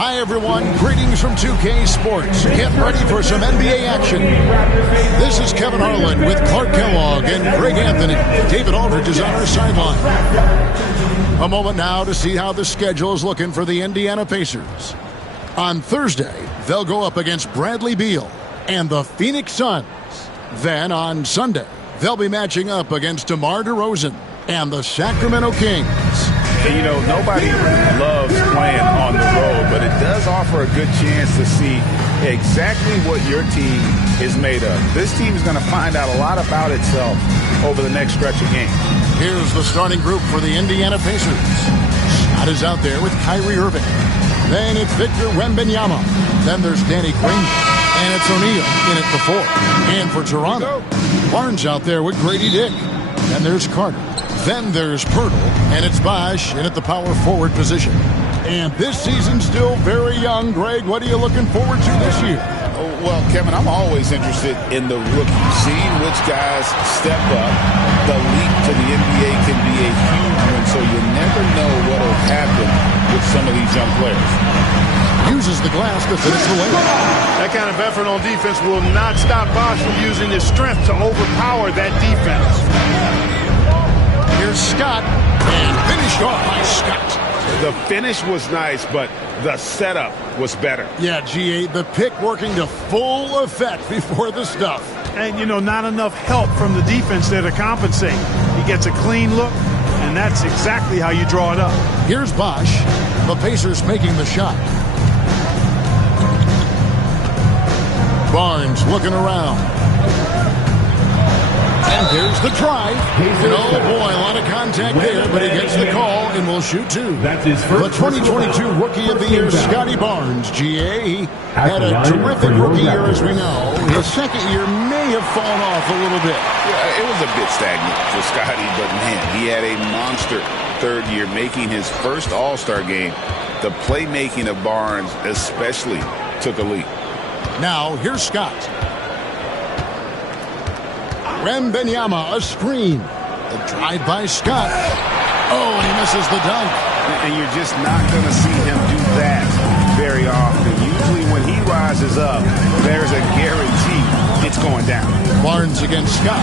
Hi, everyone. Greetings from 2K Sports. Get ready for some NBA action. This is Kevin Harlan with Clark Kellogg and Greg Anthony. David Aldridge is on our sideline. A moment now to see how the schedule is looking for the Indiana Pacers. On Thursday, they'll go up against Bradley Beal and the Phoenix Suns. Then on Sunday, they'll be matching up against DeMar DeRozan and the Sacramento Kings. And, you know, nobody loves playing on the road, but it does offer a good chance to see exactly what your team is made of. This team is going to find out a lot about itself over the next stretch of games. Here's the starting group for the Indiana Pacers. Scott is out there with Kyrie Irving. Then it's Victor Wembanyama. Then there's Danny Green. And it's O'Neal in at the 4. And for Toronto, Barnes out there with Grady Dick. Then there's Carter. Then there's Pirtle, and it's Bosh in at the power forward position. And this season's still very young. Greg, what are you looking forward to this year? Well, Kevin, I'm always interested in the rookies, seeing which guys step up. The leap to the NBA can be a huge one, so you never know what will happen with some of these young players. Uses the glass to finish the layup. That kind of effort on defense will not stop Bosh from using his strength to overpower that defense. Here's Scott, and finished off by Scott. The finish was nice, but the setup was better. Yeah, GA, the pick working to full effect before the stuff. And, you know, not enough help from the defense there to compensate. He gets a clean look, and that's exactly how you draw it up. Here's Bosh. The Pacers making the shot. Barnes looking around. And there's the drive. And oh boy, a lot of contact there, but he gets the call and will shoot two. That's his first. The 2022 Rookie of the Year, Scotty Barnes, GA. He had a terrific rookie year, as we know. His second year may have fallen off a little bit. Yeah, it was a bit stagnant for Scotty, but man, he had a monster third year, making his first All-Star game. The playmaking of Barnes especially took a leap. Now, here's Scott. Wembanyama, a screen. The drive by Scott. Oh, and he misses the dunk. And you're just not going to see him do that very often. Usually when he rises up, there's a guarantee it's going down. Barnes against Scott.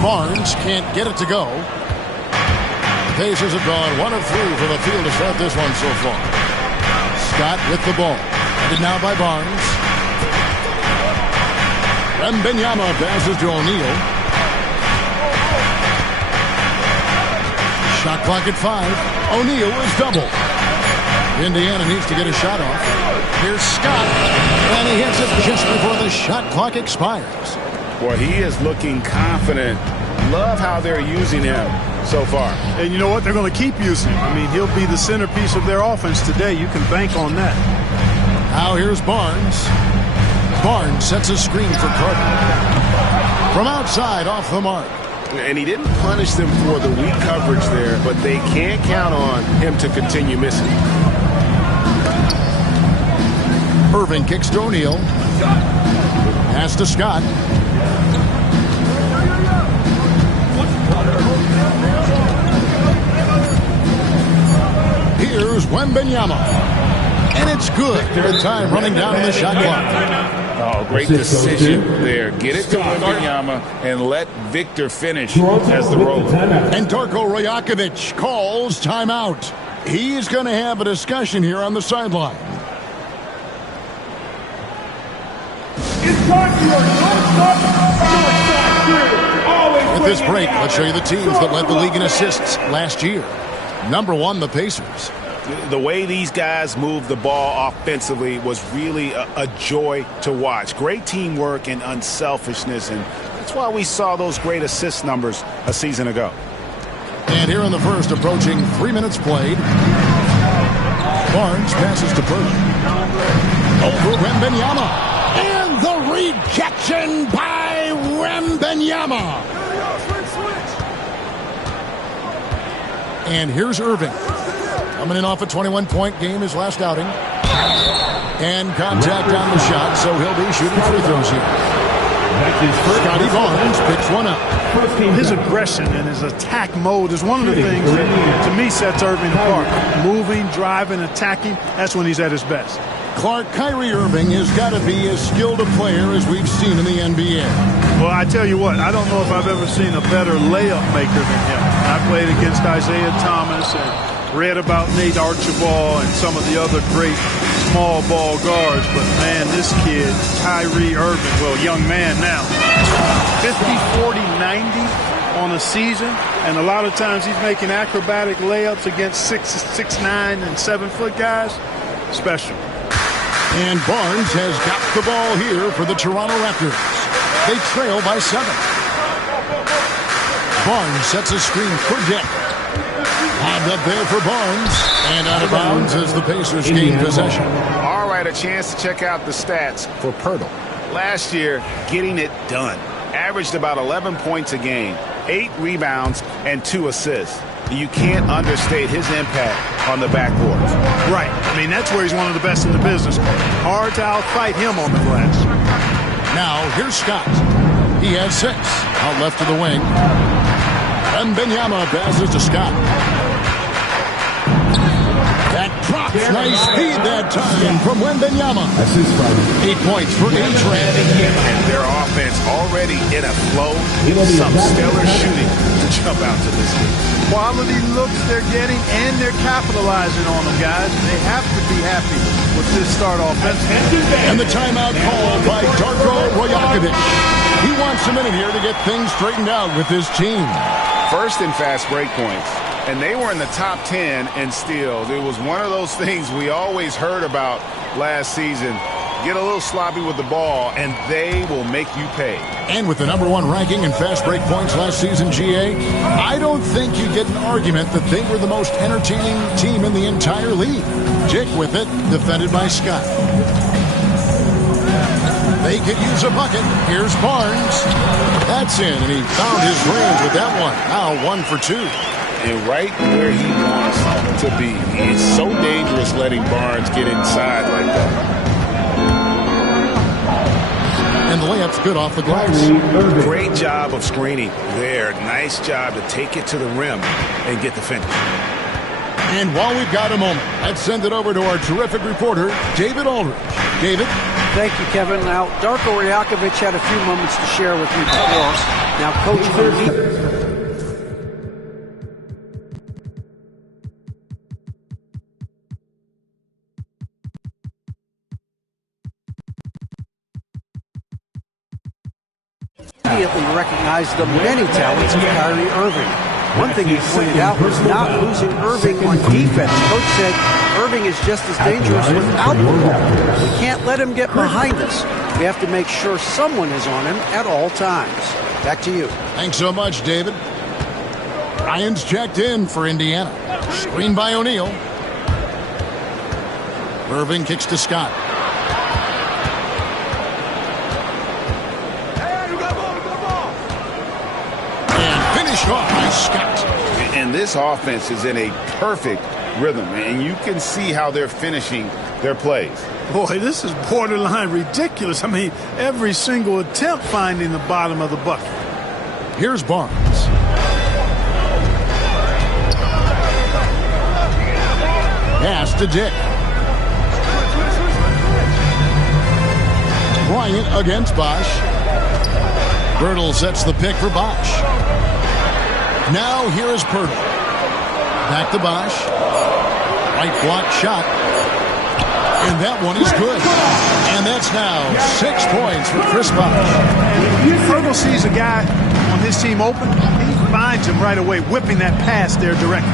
Barnes can't get it to go. The Pacers have gone 1 of 3 for the field to start this one so far. Scott with the ball. Headed now by Barnes. Wembanyama passes to O'Neal. Shot clock at 5. O'Neal is double. Indiana needs to get a shot off. Here's Scott. And he hits it just before the shot clock expires. Well, he is looking confident. Love how they're using him so far. And you know what? They're going to keep using him. I mean, he'll be the centerpiece of their offense today. You can bank on that. Now here's Barnes. Barnes sets a screen for Carter. From outside, off the mark. And he didn't punish them for the weak coverage there, but they can't count on him to continue missing. Irving kicks to O'Neal. Pass to Scott. Here's Wembanyama. And it's good. With time running down on the shot clock. Oh, great decision there. Get it to Wembanyama and let Victor finish as the roller. And Darko Rajakovic calls timeout. He's going to have a discussion here on the sideline. With this break, let's show you the teams that led the league in assists last year. Number 1, the Pacers. The way these guys moved the ball offensively was really a joy to watch. Great teamwork and unselfishness, and that's why we saw those great assist numbers a season ago. And here in the first, approaching 3 minutes played. Barnes passes to Purdy. Over Wembanyama. And the rejection by Wembanyama. And here's Irving. Coming in off a 21-point game, his last outing. And contact on the shot, so he'll be shooting free throws here. Scotty Barnes picks one up. His aggression and his attack mode is one of the things that, to me, sets Irving apart. Moving, driving, attacking, that's when he's at his best. Clark, Kyrie Irving has got to be as skilled a player as we've seen in the NBA. Well, I tell you what, I don't know if I've ever seen a better layup maker than him. I played against Isaiah Thomas and read about Nate Archibald and some of the other great small ball guards, but man, this kid, Kyrie Irving, well, young man now, 50, 40, 90 on a season, and a lot of times he's making acrobatic layups against 6'9" and 7-foot guys. Special. And Barnes has got the ball here for the Toronto Raptors. They trail by 7. Barnes sets a screen for Dick. Lobbed up there for Barnes. And out of bounds as the Pacers gain possession. All right, a chance to check out the stats for Pirtle. Last year, getting it done. Averaged about 11 points a game, 8 rebounds, and 2 assists. You can't understate his impact on the backboard. Right. I mean, that's where he's one of the best in the business. Hard to outfight him on the glass. Now, here's Scott. He has 6. Out left to the wing. Wembanyama passes to Scott. That drops. Nice speed that time from Wembanyama. 8 points for A-Train. And their offense already in a flow. Some stellar shooting to jump out to this game. Quality looks they're getting, and they're capitalizing on them, guys. They have to be happy with this start offensively. And the timeout called by Darko Rajakovic. He wants a minute here to get things straightened out with his team. First in fast break points. And they were in the top 10 in steals. It was one of those things we always heard about last season. Get a little sloppy with the ball, and they will make you pay. And with the #1 ranking in fast break points last season, GA, I don't think you get an argument that they were the most entertaining team in the entire league. Dick with it, defended by Scott. They could use a bucket. Here's Barnes. That's in, and he found his range with that one. Now 1 for 2. And right where he wants to be. It's so dangerous letting Barnes get inside like that. And the layup's good off the glass. Great job of screening there. Nice job to take it to the rim and get the finish. And while we've got a moment, let's send it over to our terrific reporter, David Aldridge. David? Thank you, Kevin. Now, Darko Rajakovic had a few moments to share with me before. Now, Coach, immediately recognized the many talents of Kyrie Irving. One thing he pointed out was not losing Irving on defense. Coach said Irving is just as dangerous without the ball. We can't let him get behind us. We have to make sure someone is on him at all times. Back to you. Thanks so much, David. Ryan's checked in for Indiana. Screen by O'Neal. Irving kicks to Scott. Off by Scott. And this offense is in a perfect rhythm, and you can see how they're finishing their plays. Boy, this is borderline ridiculous. I mean, every single attempt finding the bottom of the bucket. Here's Barnes. Pass to Dick. Bryant against Bosch. Birtle sets the pick for Bosch. Now here is Pirtle. Back to Bosch. Right block shot. And that one is good. And that's now 6 points for Chris Bosch. Pirtle sees a guy on his team open. He finds him right away, whipping that pass there directly.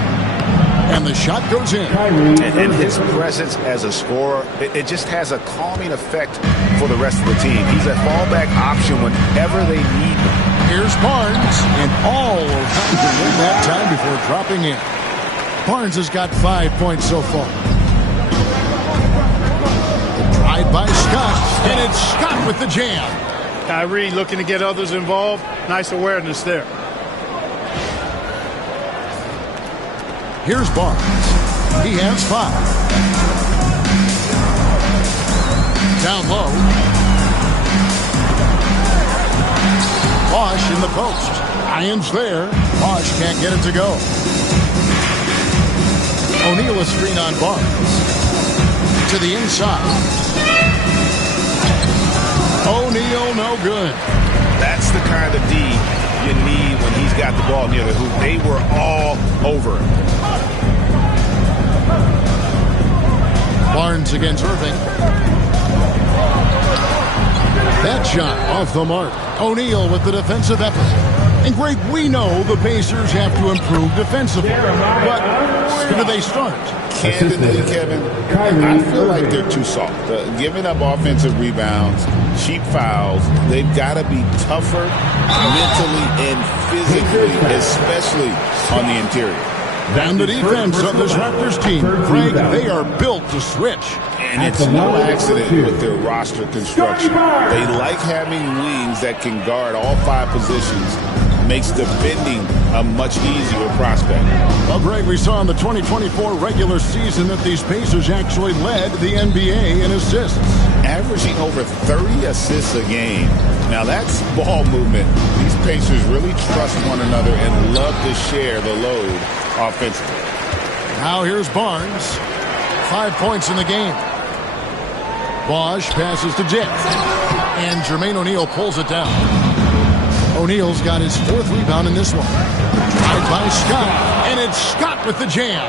And the shot goes in. And his presence as a scorer, it just has a calming effect for the rest of the team. He's a fallback option whenever they need him. Here's Barnes, and all kinds of win that time before dropping in. Barnes has got 5 points so far. Drive by Scott, and it's Scott with the jam. Kyrie looking to get others involved. Nice awareness there. Here's Barnes. He has 5. Down low. Bosch in the post. Irons there. Bosch can't get it to go. O'Neal a screen on Barnes. To the inside. O'Neal no good. That's the kind of D you need when he's got the ball near the hoop. They were all over him. Barnes against Irving. That shot off the mark. O'Neal with the defensive effort. And Greg, we know the Pacers have to improve defensively. But where do they start? Candidly, Kevin, I feel like they're too soft. Giving up offensive rebounds, cheap fouls, they've got to be tougher mentally and physically, especially on the interior. And the defense of this Raptors team, Greg, they are built to switch. And it's no accident with their roster construction. They like having wings that can guard all 5 positions. Makes defending a much easier prospect. Well, Greg, we saw in the 2024 regular season that these Pacers actually led the NBA in assists. Averaging over 30 assists a game. Now that's ball movement. These Pacers really trust one another and love to share the load offensively. Now here's Barnes. 5 points in the game. Bosch passes to Dick. And Jermaine O'Neal pulls it down. O'Neal's got his 4th rebound in this one. Tried by Scott, and it's Scott with the jam.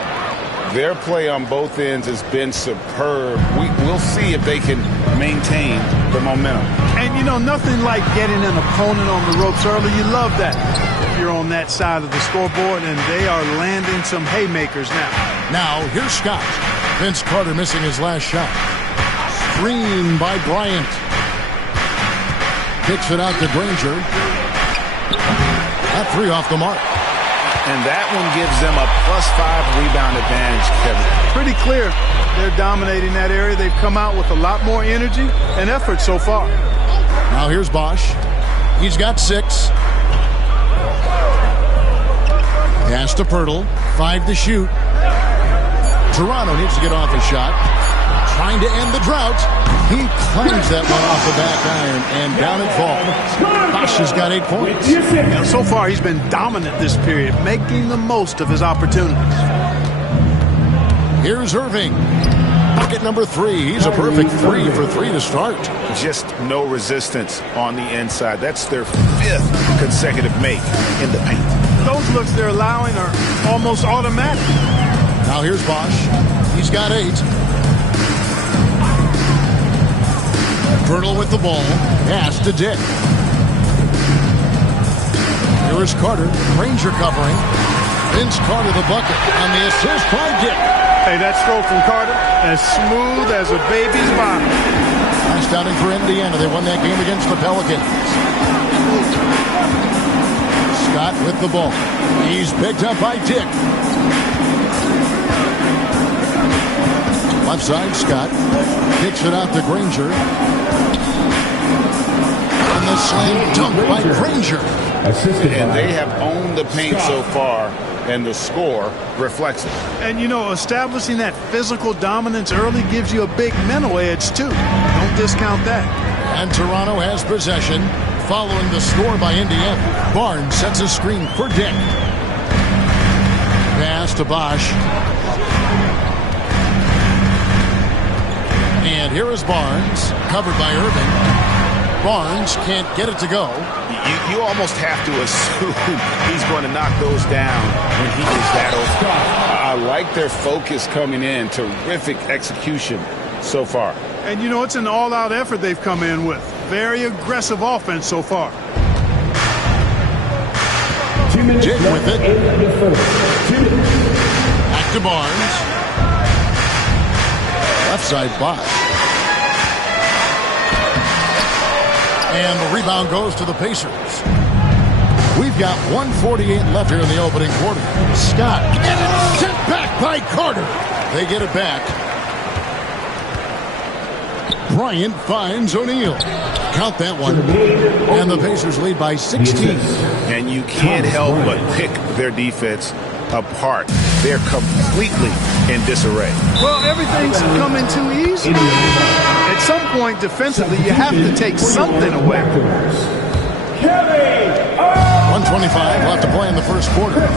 Their play on both ends has been superb. We'll see if they can maintain the momentum. And, you know, nothing like getting an opponent on the ropes early. You love that if you're on that side of the scoreboard, and they are landing some haymakers now. Now, here's Scott. Vince Carter missing his last shot. Screen by Bryant. Kicks it out to Granger. That 3 off the mark. And that one gives them a +5 rebound advantage, Kevin. Pretty clear. They're dominating that area. They've come out with a lot more energy and effort so far. Now here's Bosch. He's got 6. Pass to Pirtle. 5 to shoot. Toronto needs to get off a shot. Trying to end the drought. He climbs that one off the back iron, and down it falls. Bosch has got 8 points. Now, so far, he's been dominant this period, making the most of his opportunities. Here's Irving. Bucket number 3. He's a perfect 3 for 3 to start. Just no resistance on the inside. That's their 5th consecutive make in the paint. Those looks they're allowing are almost automatic. Now here's Bosch. He's got 8. Pirtle with the ball. Pass to Dick. Here is Carter. Granger covering. Vince Carter the bucket. And the assist by Dick. Hey, that stroke from Carter, as smooth as a baby's bottom. Last outing for Indiana. They won that game against the Pelicans. Scott with the ball. He's picked up by Dick. Left side, Scott. Kicks it out to Granger. And the slam dunk by Granger. And they have owned the paint so far, and the score reflects it. And, you know, establishing that physical dominance early gives you a big mental edge, too. Don't discount that. And Toronto has possession. Following the score by Indiana, Barnes sets a screen for Dick. Pass to Bosch. And here is Barnes, covered by Irving. Barnes can't get it to go. You almost have to assume he's going to knock those down when he is that open. I like their focus coming in. Terrific execution so far. And, you know, it's an all-out effort they've come in with. Very aggressive offense so far. 2 minutes with it. to Barnes. Left side block. And the rebound goes to the Pacers. We've got 1:48 left here in the opening quarter. Scott, and it's sent back by Carter. They get it back. Bryant finds O'Neal. Count that one. And the Pacers lead by 16. And you can't help but pick their defense apart. They're completely in disarray. Well, everything's coming too easy. At some point, defensively, you have to take something away. 1:25 left to play in the first quarter.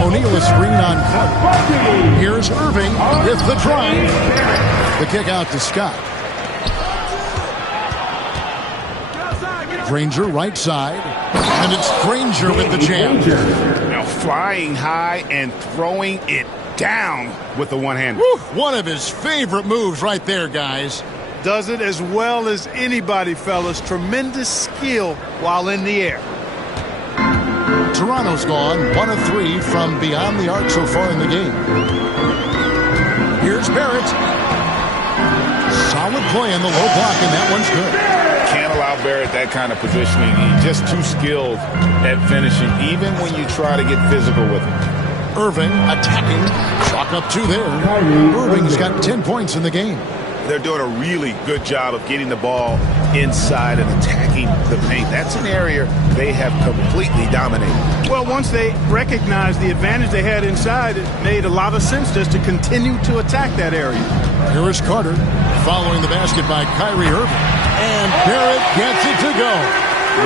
O'Neal is screened on Carter. Here's Irving with the drive. The kick out to Scott. Granger right side. And it's Granger with the jam. Now flying high and throwing it down with the one-hander. One of his favorite moves right there, guys. Does it as well as anybody, fellas. Tremendous skill while in the air. Toronto's gone 1 of 3 from beyond the arc so far in the game. Here's Barrett. Solid play in the low block, and that one's good. Can't allow Barrett that kind of positioning. He's just too skilled at finishing, even when you try to get physical with him. Irving attacking. Chalk up 2 there. Irving's got 10 points in the game. They're doing a really good job of getting the ball inside and attacking the paint. That's an area they have completely dominated. Well, once they recognized the advantage they had inside, it made a lot of sense just to continue to attack that area. Here is Carter following the basket by Kyrie Irving. And Barrett gets it to go.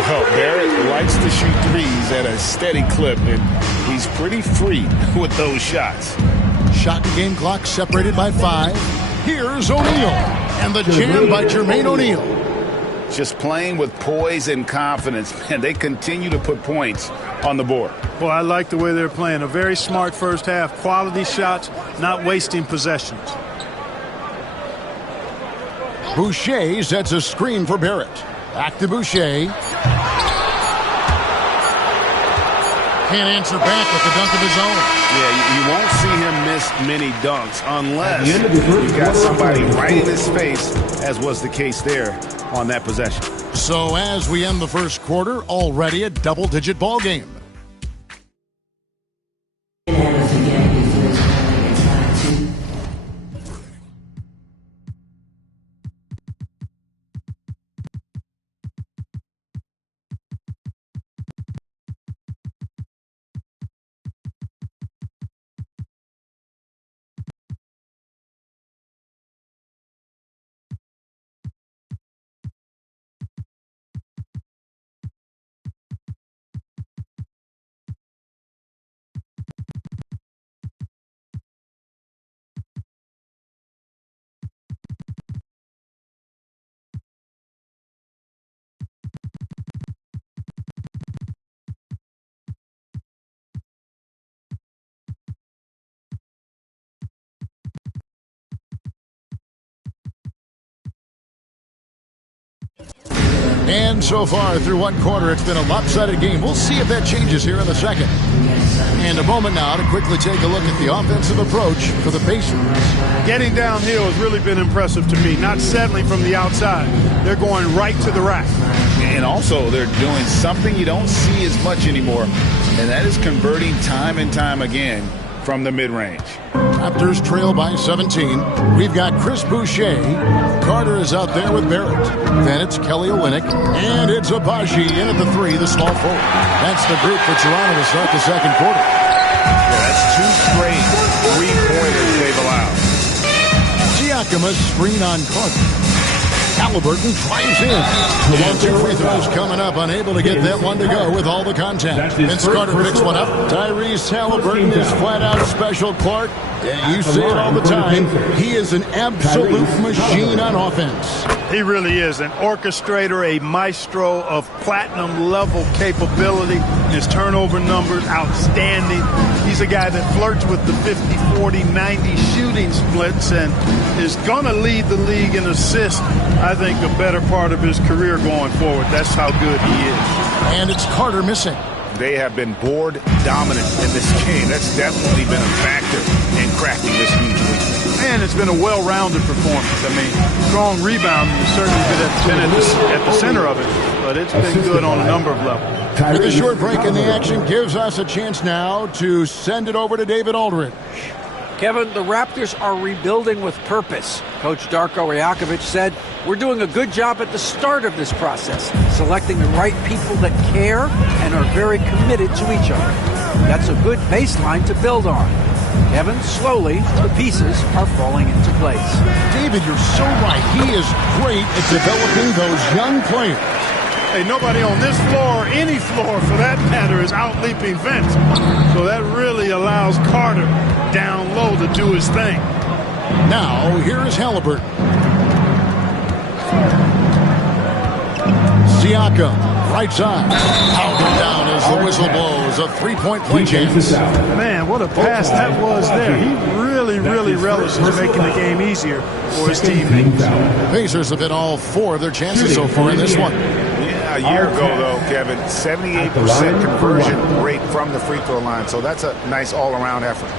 Well, Barrett likes to shoot threes at a steady clip, and he's pretty free with those shots. Shot and game clock separated by 5. Here's O'Neal. And the jam by Jermaine O'Neal. Just playing with poise and confidence, and they continue to put points on the board. Well, I like the way they're playing. A very smart first half. Quality shots, not wasting possessions. Boucher sets a screen for Barrett. Back to Boucher. Can't answer back with the dunk of his own. Yeah, you won't see him miss many dunks unless you've got somebody right in his face, as was the case there on that possession. So as we end the first quarter, already a double-digit ball game. And so far through one quarter, it's been a lopsided game. We'll see if that changes here in the second. And a moment now to quickly take a look at the offensive approach for the Pacers. Getting downhill has really been impressive to me. Not settling from the outside. They're going right to the rack. And also, they're doing something you don't see as much anymore, and that is converting time and time again from the mid-range. Raptors trail by 17. We've got Chris Boucher. Carter is out there with Barrett. Then it's Kelly Olynyk. And it's Abaji in at the 3, the small forward. That's the group for Toronto to start the second quarter. Yeah, that's 2 straight three-pointers they've allowed. Siakama's screen on Carter. Halliburton drives in. And 2 free throws coming up, unable to get that one to go with all the contact. Vince Carter picks one up. Tyrese Halliburton is flat out special, Clark. And you say it all the time. He is an absolute machine on offense. He really is an orchestrator, a maestro of platinum-level capability. His turnover numbers, outstanding. He's a guy that flirts with the 50, 40, 90 shooting splits and is going to lead the league in assists, I think, a better part of his career going forward. That's how good he is. And it's Carter missing. They have been board dominant in this game. That's definitely been a factor in cracking this huge lead. And it's been a well-rounded performance. I mean, strong rebounding has certainly been at the center of it, but it's been good on a number of levels. With a short break in the action gives us a chance now to send it over to David Aldridge. Kevin, the Raptors are rebuilding with purpose. Coach Darko Rajakovic said, "We're doing a good job at the start of this process, selecting the right people that care and are very committed to each other. That's a good baseline to build on." Kevin, slowly, the pieces are falling into place. David, you're so right. He is great at developing those young players. Hey, nobody on this floor, or any floor for that matter, is out-leaping Vince. So that really allows Carter down low to do his thing. Now, here is Halliburton. Siakam, right side. Pounded down as the whistle blows. A three-point play chance. Man, what a pass that was there. He really relishes making the game easier for his teammates. Pacers have hit all 4 of their chances so far in this one. A year ago, though, Kevin, 78% conversion rate from the free throw line. So that's a nice all-around effort.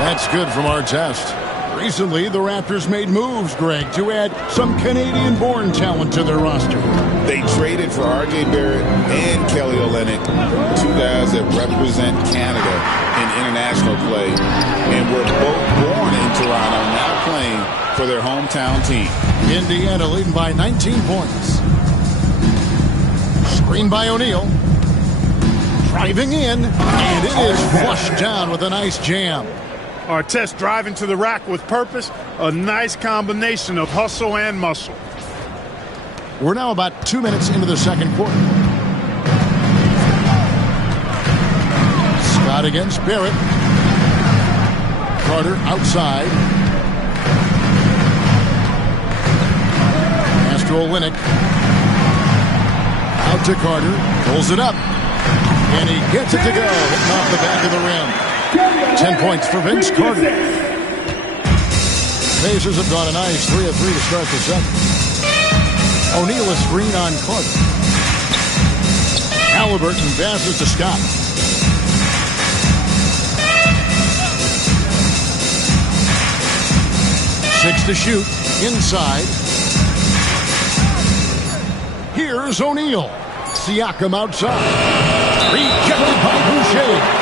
That's good from our test. Recently, the Raptors made moves, Greg, to add some Canadian-born talent to their roster. They traded for R.J. Barrett and Kelly Olynyk, 2 guys that represent Canada in international play, and were both born in Toronto, now playing for their hometown team. Indiana leading by 19 points. Screen by O'Neal. Driving in, and it is flushed down with a nice jam. Artest driving to the rack with purpose, a nice combination of hustle and muscle. We're now about 2 minutes into the second quarter. Scott against Barrett. Carter outside. Pass to Olynyk. Out to Carter. Pulls it up. And he gets it to go. Hitting off the back of the rim. 10 points for Vince Carter. Pacers have got a nice 3 of 3 to start the second. O'Neal a screen on Carter. Halliburton passes to Scott. Six to shoot. Inside. Here's O'Neal. Siakam outside. Rejected by Boucher.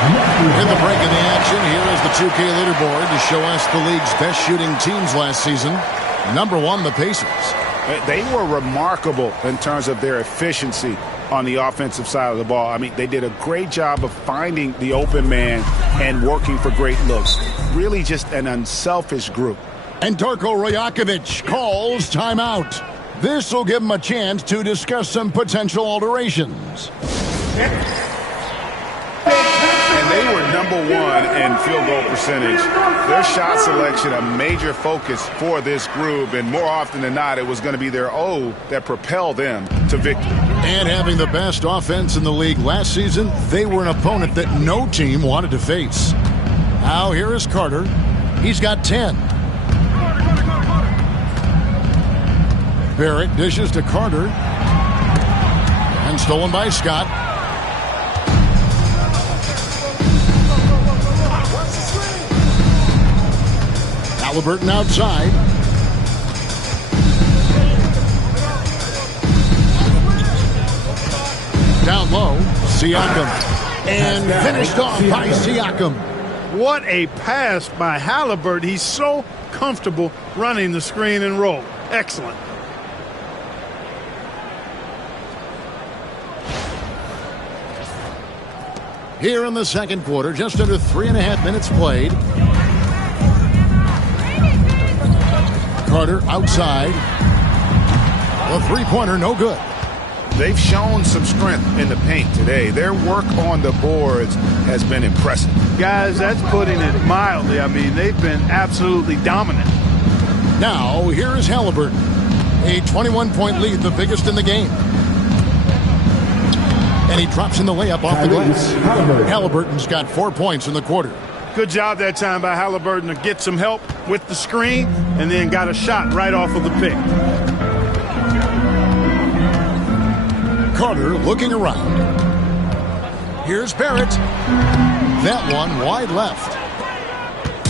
In the break of the action, here is the 2K leaderboard to show us the league's best shooting teams last season. Number 1, the Pacers. They were remarkable in terms of their efficiency on the offensive side of the ball. I mean, they did a great job of finding the open man and working for great looks. Really just an unselfish group. And Darko Rajakovic calls timeout. This will give him a chance to discuss some potential alterations. And they were number 1 in field goal percentage. Their shot selection, a major focus for this group, and more often than not, it was going to be their O that propelled them to victory. And having the best offense in the league last season, they were an opponent that no team wanted to face. Now here is Carter. He's got 10. Barrett dishes to Carter. And stolen by Scott. Halliburton outside. Down low, Siakam. And finished off by Siakam. What a pass by Halliburton. He's so comfortable running the screen and roll. Excellent. Here in the second quarter, just under 3.5 minutes played. Carter outside. A three-pointer, no good. They've shown some strength in the paint today. Their work on the boards has been impressive. Guys, that's putting it mildly. I mean, they've been absolutely dominant. Now, here is Halliburton. A 21-point lead, the biggest in the game. And he drops in the layup off the glass. Halliburton's got 4 points in the quarter. Good job that time by Halliburton to get some help with the screen and then got a shot right off of the pick. Carter looking around. Here's Barrett. That one wide left.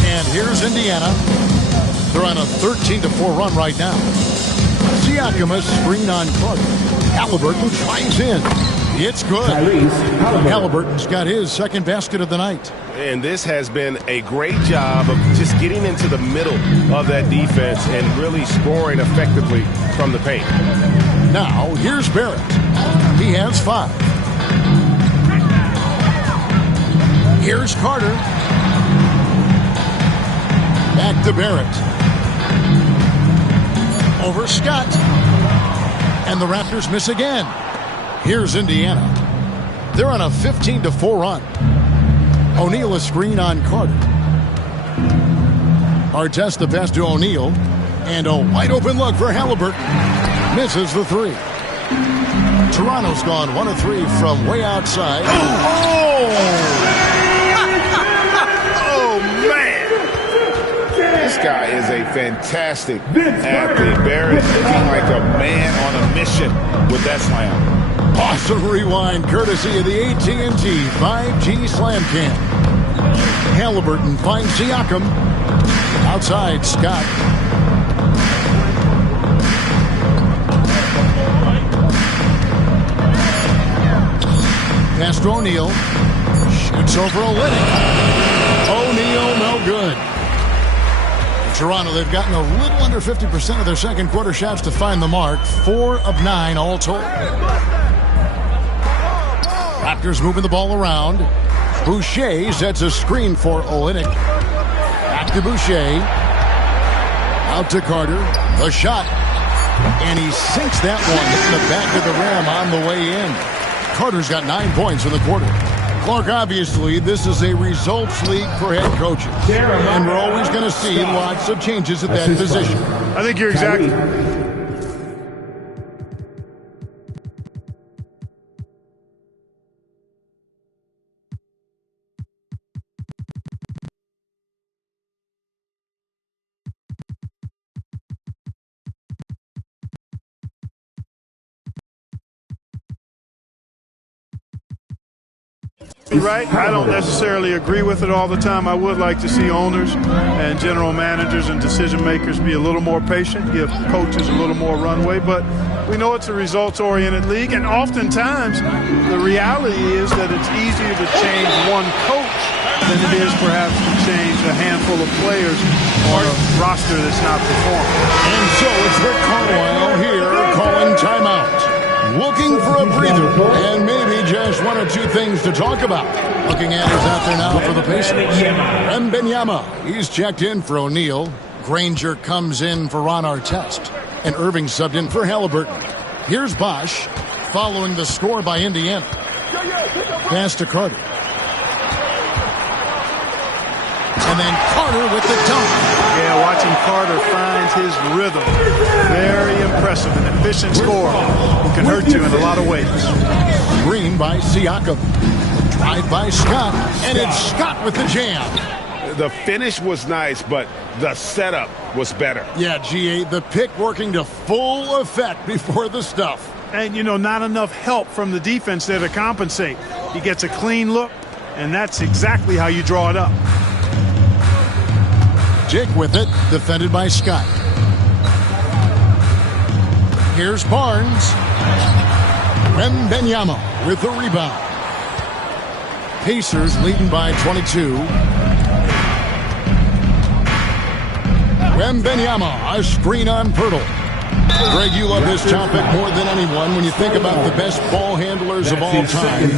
And here's Indiana. They're on a 13-4 run right now. Siakam a screen on Carter. Halliburton drives in. It's good. Halliburton's got his second basket of the night. And this has been a great job of just getting into the middle of that defense and really scoring effectively from the paint. Now, here's Barrett. He has 5. Here's Carter. Back to Barrett. Over Scott. And the Raptors miss again. Here's Indiana. They're on a 15-4 run. O'Neal a screen on Carter. Artest the pass to O'Neal. And a wide open look for Halliburton. Misses the 3. Toronto's gone 1 of 3 from way outside. Oh, man. This guy is a fantastic athlete. Barrett looking like a man on a mission with that slam. Awesome rewind courtesy of the AT&T 5G Slam Cam. Halliburton finds Siakam. Outside, Scott. Pass to O'Neal. Shoots over Olynyk. O'Neal, no good. Toronto, they've gotten a little under 50% of their second quarter shots to find the mark. 4 of 9 all told. Raptors moving the ball around. Boucher sets a screen for Olynyk. Back to Boucher. Out to Carter. The shot. And he sinks that one in the back of the rim on the way in. Carter's got 9 points in the quarter. Clark, obviously, this is a results league for head coaches. And we're always going to see lots of changes at that position. I think you're exactly... Right? I don't necessarily agree with it all the time. I would like to see owners and general managers and decision makers be a little more patient, give coaches a little more runway, but we know it's a results-oriented league, and oftentimes the reality is that it's easier to change one coach than it is perhaps to change a handful of players on a roster that's not performing. And so it's Rick Carlisle here calling timeout. Looking for a breather and maybe just 1 or 2 things to talk about. Looking at who's out there now for the Pacers. Wembanyama, he's checked in for O'Neal. Granger comes in for Ron Artest. And Irving subbed in for Halliburton. Here's Bosch following the score by Indiana. Pass to Carter. And then Carter with the dunk. Yeah, watching Carter find his rhythm. Very impressive. An efficient scorer who can hurt you in a lot of ways. Green by Siakam. Drive by Scott. And it's Scott with the jam. The finish was nice, but the setup was better. Yeah, GA, the pick working to full effect before the stuff. And, you know, not enough help from the defense there to compensate. He gets a clean look, and that's exactly how you draw it up. Jake with it, defended by Scott. Here's Barnes. Wembanyama with the rebound. Pacers leading by 22. Wembanyama, a screen on Pirtle. Greg, you love this topic more than anyone when you think about the best ball handlers of all time.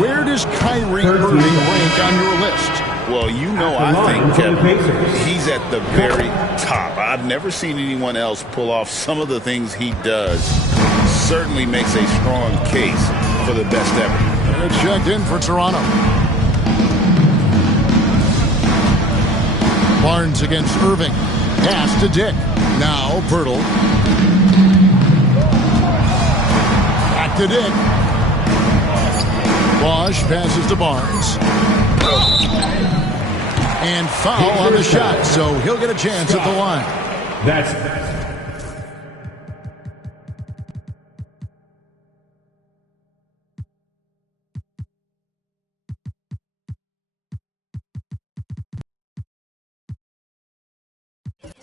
Where does Kyrie Irving rank on your list? Well, you know, I think, Kevin, he's at the very top. I've never seen anyone else pull off some of the things he does. Certainly makes a strong case for the best ever. They're checked in for Toronto. Barnes against Irving. Pass to Dick. Now Pirtle. Back to Dick. Bosch passes to Barnes. And foul on the shot, so he'll get a chance at the line. That's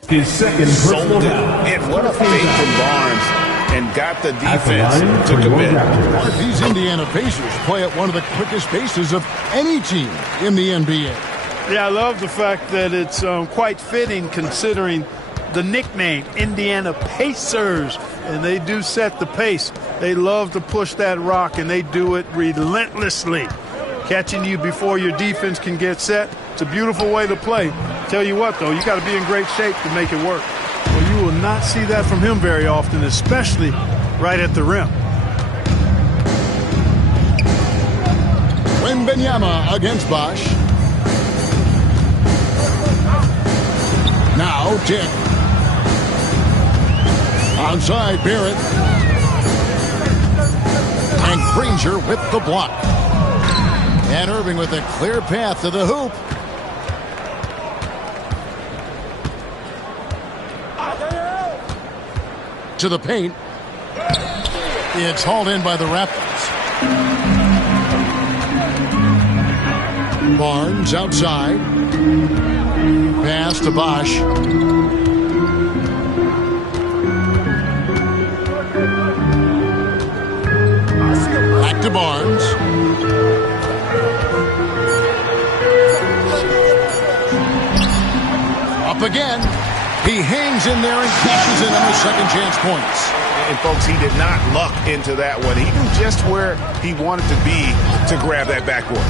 his second personal foul. And what a fake from Barnes, and got the defense to commit. These Indiana Pacers play at one of the quickest paces of any team in the NBA. Yeah, I love the fact that it's quite fitting considering the nickname, Indiana Pacers. And they do set the pace. They love to push that rock, and they do it relentlessly. Catching you before your defense can get set. It's a beautiful way to play. Tell you what, though, you got to be in great shape to make it work. Well, you will not see that from him very often, especially right at the rim. Wembanyama against Bosch. Now Dick. Onside Barrett. And Granger with the block. And Irving with a clear path to the hoop. To the paint. It's hauled in by the Raptors. Barnes outside. Pass to Bosch. Back to Barnes. Up again. He hangs in there and cashes in on his second chance points. And, folks, he did not luck into that one. He knew just where he wanted to be to grab that backboard.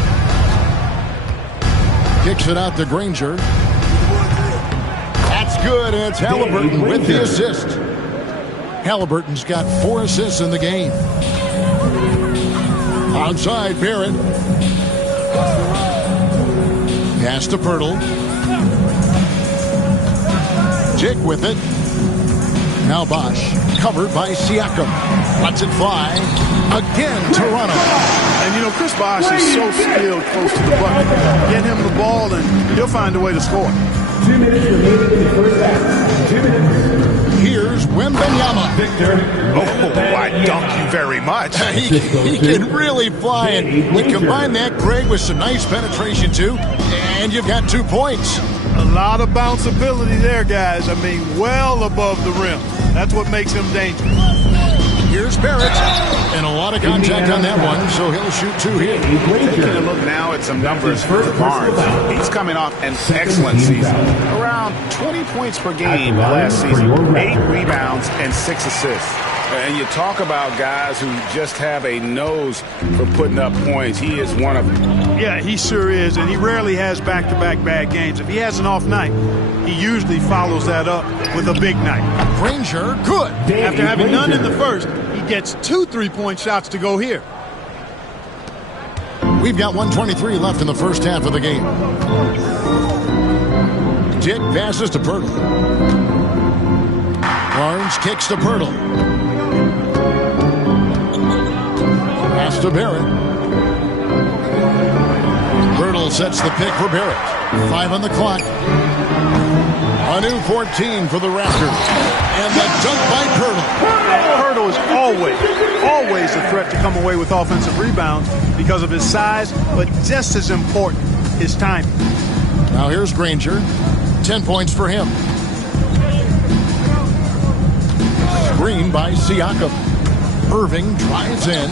Kicks it out to Granger. That's good, and it's Halliburton with the assist. Halliburton's got 4 assists in the game. Onside, Barrett. Pass to Pirtle. Dick with it. Now Bosch, covered by Siakam. Lets it fly. Again, Toronto. And, you know, Chris Bosch is so skilled close to the bucket. Get him the ball, and he'll find a way to score. 2 minutes remaining in the first half. 2 minutes. Here's Wembanyama. Victor. Oh, I dunk you very much. He can really fly, and you combine that, Greg, with some nice penetration, too, and you've got 2 points. A lot of bounceability there, guys. I mean, well above the rim. That's what makes him dangerous. Here's Barrett, and a lot of contact on that one, so he'll shoot 2 here. Taking a look now at some numbers for Barnes. He's coming off an excellent season. Around 20 points per game last season. 8 rebounds and 6 assists. And you talk about guys who just have a nose for putting up points. He is one of them. Yeah, he sure is, and he rarely has back-to-back bad games. If he has an off night, he usually follows that up with a big night. Granger, good. After having none in the first, he gets 2 3-point shots to go here. We've got 1:23 left in the first half of the game. Dick passes to Pirtle. Barnes kicks to Pirtle. Pass to Barrett. Pirtle sets the pick for Barrett. 5 on the clock. A new 14 for the Raptors. And the dunk by Pirtle. Pirtle is always a threat to come away with offensive rebounds because of his size, but just as important, his timing. Now here's Granger. 10 points for him. Screen by Siakam. Irving drives in.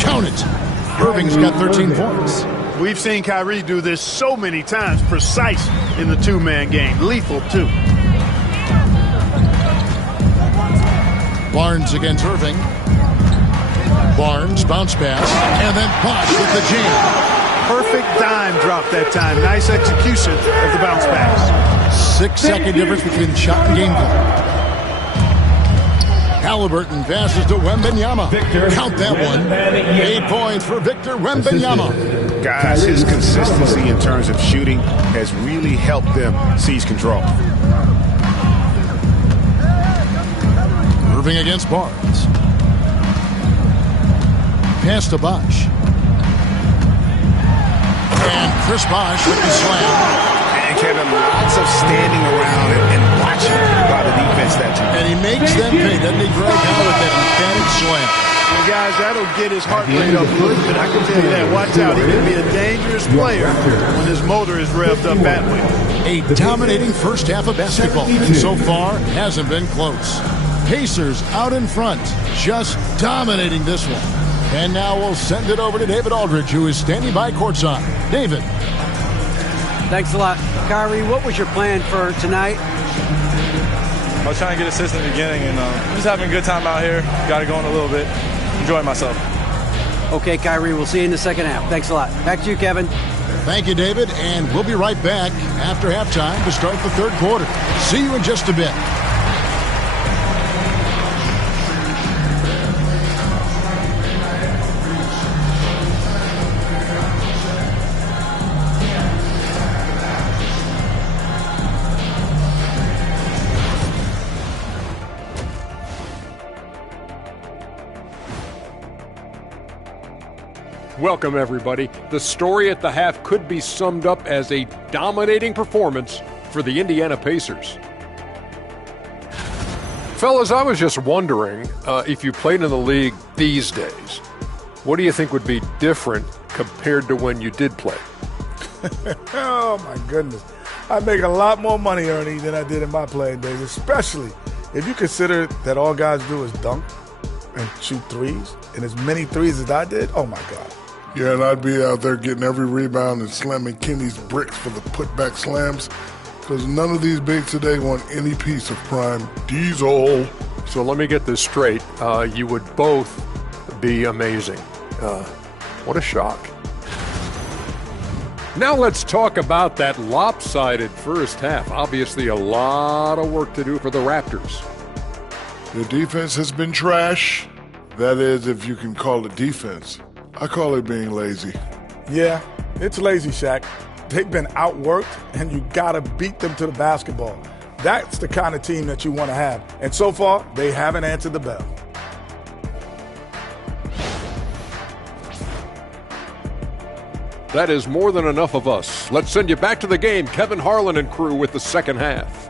Count it. Irving's got 13 points. We've seen Kyrie do this so many times, precise in the 2-man game. Lethal, too. Barnes against Irving. Barnes, bounce pass, and then Bosch with the jam. Perfect dime drop that time. Nice execution of the bounce pass. 6-second difference between shot and game clock. Halliburton passes to Wembanyama. Victor. Count that one. 8 points for Victor Wembanyama. Guys, his consistency in terms of shooting has really helped them seize control. Irving against Barnes. Pass to Bosch. And Chris Bosch with the slam. Kevin, lots of standing around and watching by the defense that time. And he makes them pay, doesn't he, Greg? Now with that emphatic slam. And guys, that'll get his heart rate up a little bit. I can tell you that. Watch out. He can be a dangerous player when his motor is revved up that way. A dominating first half of basketball, and so far hasn't been close. Pacers out in front, just dominating this one. And now we'll send it over to David Aldridge, who is standing by courtside. David. Thanks a lot. Kyrie, what was your plan for tonight? I was trying to get assists in the beginning, and just having a good time out here. Got it going a little bit. Enjoying myself. Okay, Kyrie, we'll see you in the second half. Thanks a lot. Back to you, Kevin. Thank you, David, and we'll be right back after halftime to start the third quarter. See you in just a bit. Welcome, everybody. The story at the half could be summed up as a dominating performance for the Indiana Pacers. Fellas, I was just wondering if you played in the league these days, what do you think would be different compared to when you did play? Oh, my goodness. I make a lot more money, Ernie, than I did in my playing days, especially if you consider that all guys do is dunk and shoot threes, and as many threes as I did, oh, my God. Yeah, and I'd be out there getting every rebound and slamming Kenny's bricks for the putback slams because none of these bigs today want any piece of prime diesel. So let me get this straight. You would both be amazing. What a shock. Now let's talk about that lopsided first half. Obviously a lot of work to do for the Raptors. The defense has been trash. That is, if you can call it defense. I call it being lazy. Yeah, it's lazy, Shaq. They've been outworked, and you got to beat them to the basketball. That's the kind of team that you want to have. And so far, they haven't answered the bell. That is more than enough of us. Let's send you back to the game. Kevin Harlan and crew with the second half.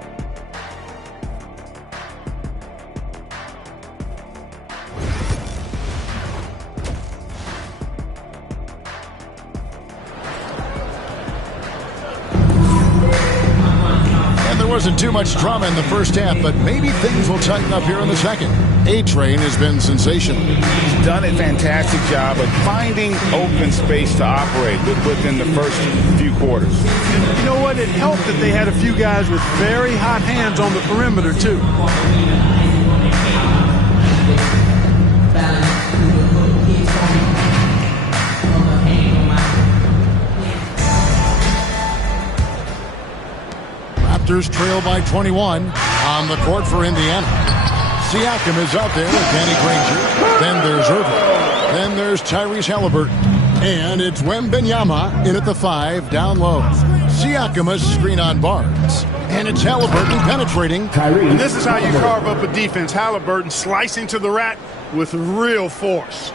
Wasn't too much drama in the first half, but maybe things will tighten up here in the second. A-Train has been sensational. He's done a fantastic job of finding open space to operate within the first few quarters. You know what? It helped that they had a few guys with very hot hands on the perimeter, too. Raptors trail by 21 on the court for Indiana. Siakam is out there with Danny Granger. Then there's Irving. Then there's Tyrese Halliburton. And it's Wembanyama in at the 5 down low. Siakam has screen on Barnes. And it's Halliburton penetrating. And this is how you carve up a defense. Halliburton slicing to the rack with real force.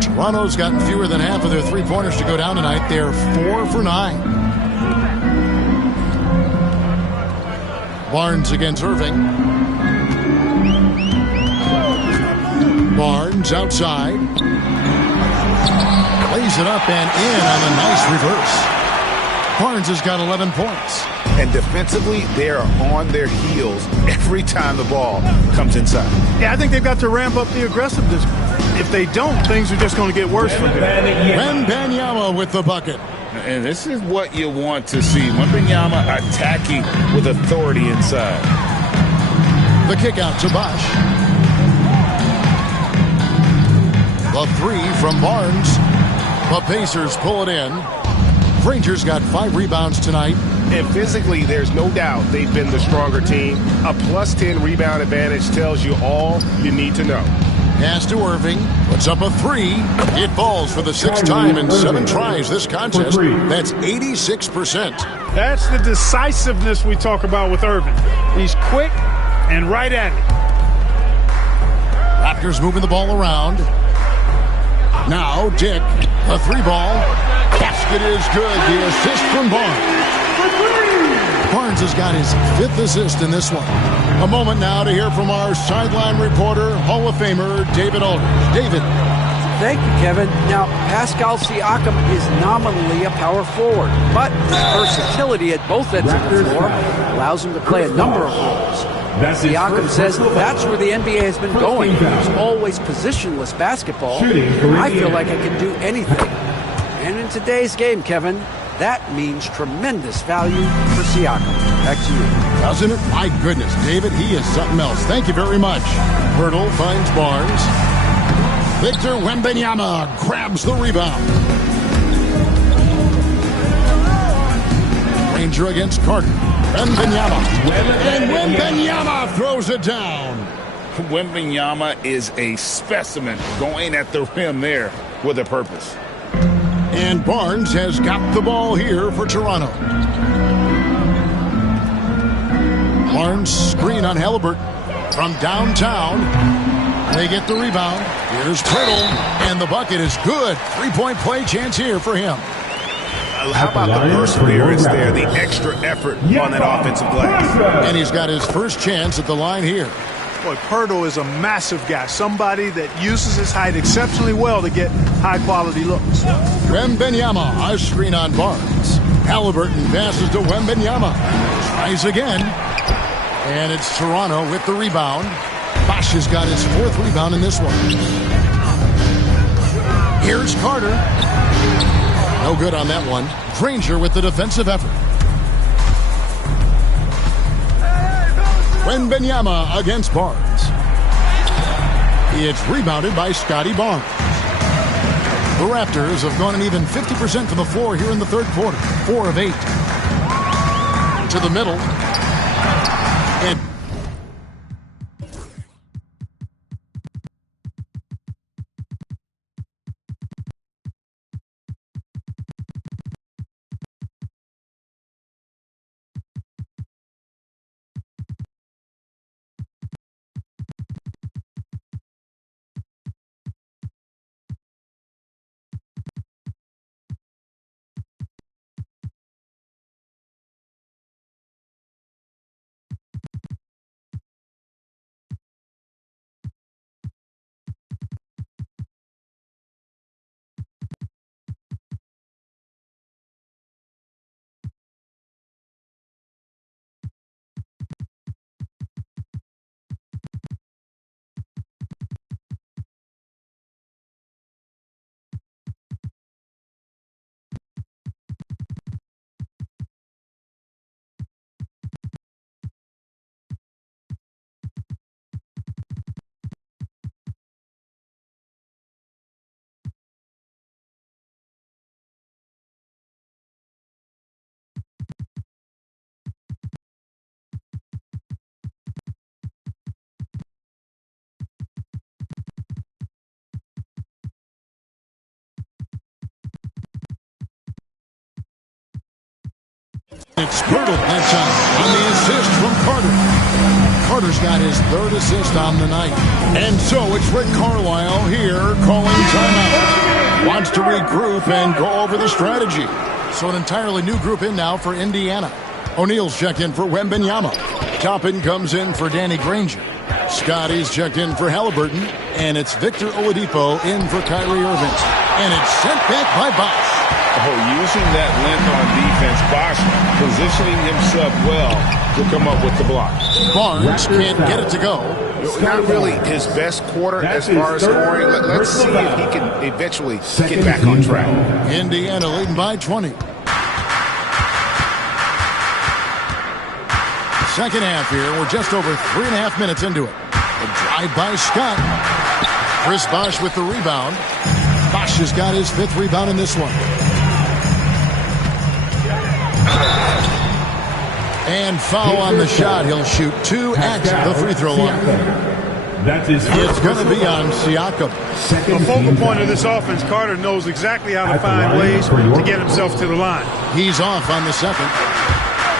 Toronto's gotten fewer than half of their three-pointers to go down tonight. They're 4 for 9. Barnes against Irving. Barnes outside. Lays it up and in on a nice reverse. Barnes has got 11 points. And defensively, they are on their heels every time the ball comes inside. Yeah, I think they've got to ramp up the aggressiveness. If they don't, things are just going to get worse for them. Wembanyama with the bucket. And this is what you want to see. Wembanyama attacking with authority inside. The kick out to Bosh. The 3 from Barnes. The Pacers pull it in. Granger's got 5 rebounds tonight. And physically, there's no doubt they've been the stronger team. A plus 10 rebound advantage tells you all you need to know. Pass to Irving. Puts up a 3. It falls for the 6th time in 7 tries this contest. That's 86%. That's the decisiveness we talk about with Irving. He's quick and right at it. Raptors moving the ball around. Now Dick, a 3 ball. basket is good. The assist from Barnes. Barnes has got his 5th assist in this one. A moment now to hear from our sideline reporter, Hall of Famer David Aldridge. David. Thank you, Kevin. Now, Pascal Siakam is nominally a power forward, but his versatility at both ends of the floor allows him to play a number of roles. Siakam says that's where the NBA has been going. It's always positionless basketball. I feel like I can do anything. And in today's game, Kevin, that means tremendous value for Siakam. Back to you. Doesn't it? My goodness, David, he is something else. Thank you very much. Hurdle finds Barnes. Victor Wembanyama grabs the rebound. Ranger against Carter. Wembanyama. And Wembanyama throws it down. Wembanyama is a specimen going at the rim there with a purpose. And Barnes has got the ball here for Toronto. Barnes screen on Halliburton from downtown. They get the rebound. Here's Pirtle, and the bucket is good. 3-point play chance here for him. How about the perseverance there, the extra effort on that offensive glass? And he's got his first chance at the line here. Boy, Pirtle is a massive guy, somebody that uses his height exceptionally well to get high-quality looks. Wembanyama, a screen on Barnes. Halliburton passes to Wembanyama. Tries again. And it's Toronto with the rebound. Bosch has got his 4th rebound in this one. Here's Carter. No good on that one. Granger with the defensive effort. Wembanyama against Barnes. It's rebounded by Scotty Barnes. The Raptors have gone an even 50% from the floor here in the third quarter. 4 of 8. To the middle. And it's Pirtle that time on the assist from Carter. Carter's got his 3rd assist on the night. And so it's Rick Carlisle here calling timeout. Wants to regroup and go over the strategy. So an entirely new group in now for Indiana. O'Neal's checked in for Wembanyama. Toppin comes in for Danny Granger. Scotty's checked in for Halliburton. And it's Victor Oladipo in for Kyrie Irving. And it's sent back by Bosch. Oh, using that length on defense, Bosch positioning himself well to come up with the block. Barnes can't get it to go. Not really his best quarter as far as scoring. Let's see if he can eventually get back on track. Indiana leading by 20. Second half here. We're just over 3.5 minutes into it. A drive by Scott. Chris Bosch with the rebound. Bosch has got his 5th rebound in this one. And foul on the shot. He'll shoot 2 at the free throw line. It's going to be on Siakam. The focal point of this offense, Carter knows exactly how to find ways to get himself to the line. He's off on the second.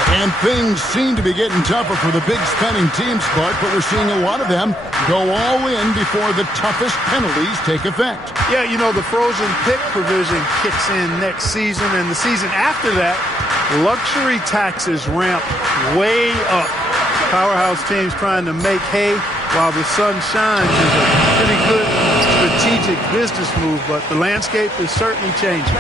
And things seem to be getting tougher for the big spending teams, Clark, but we're seeing a lot of them go all in before the toughest penalties take effect. Yeah, you know, the frozen pick provision kicks in next season, and the season after that, luxury taxes ramp way up. Powerhouse teams trying to make hay while the sun shines is a pretty good strategic business move, but the landscape is certainly changing.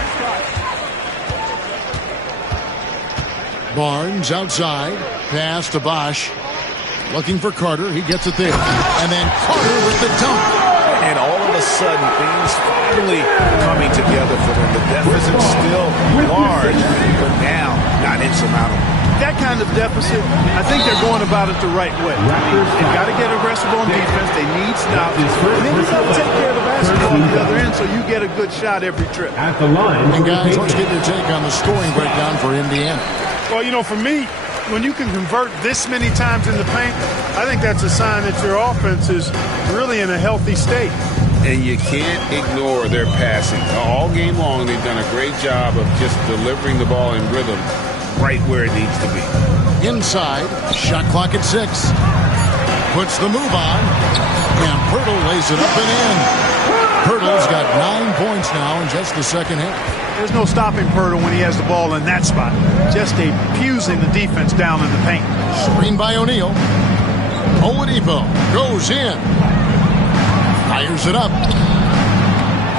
Barnes outside, pass to Bosch. Looking for Carter, he gets it there. And then Carter with the dunk. And all of a sudden, things finally coming together for them. The deficit still large, but now not insurmountable. That kind of deficit, I think they're going about it the right way. They've got to get aggressive on defense. They need stops. And then you got to take care of the basketball on the other end so you get a good shot every trip. At the line. And guys, let's get your take on the scoring breakdown for Indiana. Well, you know, for me, when you can convert this many times in the paint, I think that's a sign that your offense is really in a healthy state. And you can't ignore their passing. All game long, they've done a great job of just delivering the ball in rhythm right where it needs to be. Inside, shot clock at 6. Puts the move on, and Pirtle lays it up and in. Pirtle's got 9 points now in just the second half. There's no stopping Pirtle when he has the ball in that spot. Just abusing the defense down in the paint. Screen by O'Neal. Oladipo goes in. Fires it up.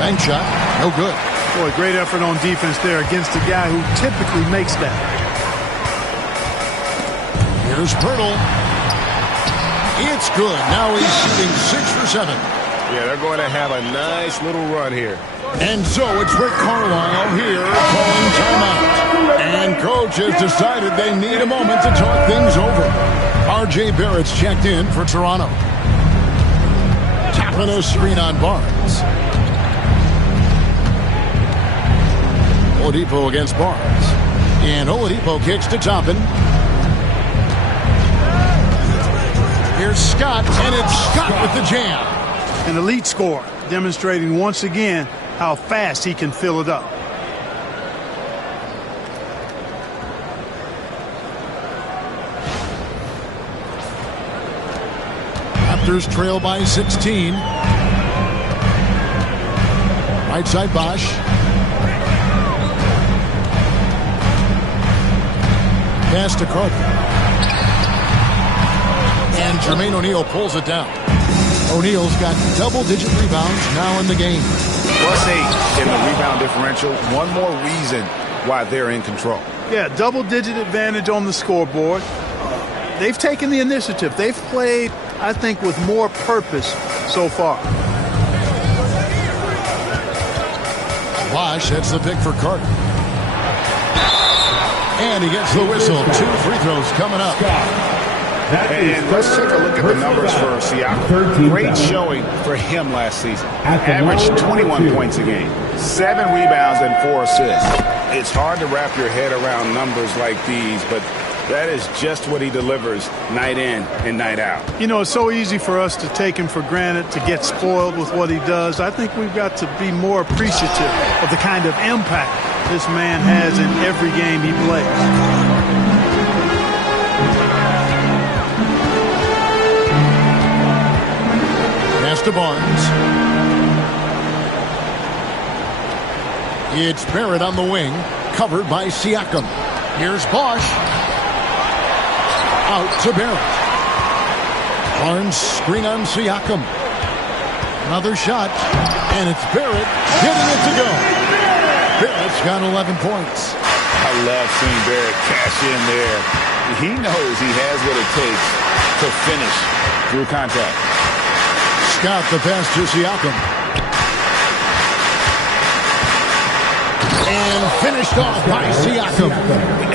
Bank shot, no good. Boy, great effort on defense there against a guy who typically makes that. Here's Pirtle. It's good. Now he's shooting 6 for 7. Yeah, they're going to have a nice little run here. And so it's Rick Carlisle here calling timeout. And coach has decided they need a moment to talk things over. R.J. Barrett's checked in for Toronto. Tapping a screen on Barnes. Oladipo against Barnes. And Oladipo kicks to Toppin. Here's Scott, and it's Scott with the jam. An elite scorer, demonstrating once again how fast he can fill it up. Raptors trail by 16. Right side Bosch. Pass to Carter. And Jermaine O'Neal pulls it down. O'Neal's got double-digit rebounds now in the game. +8 in the rebound differential. One more reason why they're in control. Yeah, double-digit advantage on the scoreboard. They've taken the initiative. They've played, I think, with more purpose so far. Bosch, that's the pick for Carter. And he gets the whistle. 2 free throws coming up. And let's take a look at the numbers for Siakam. Great showing for him last season. Averaged 21 points a game, 7 rebounds and 4 assists. It's hard to wrap your head around numbers like these, but that is just what he delivers night in and night out. You know, it's so easy for us to take him for granted, to get spoiled with what he does. I think we've got to be more appreciative of the kind of impact this man has in every game he plays. To Barnes. It's Barrett on the wing, covered by Siakam. Here's Bosch. Out to Barrett. Barnes screen on Siakam. Another shot, and it's Barrett getting it to go. Barrett's got 11 points. I love seeing Barrett cash in there. He knows he has what it takes to finish through contact. Scott the pass to Siakam. And finished off by Siakam.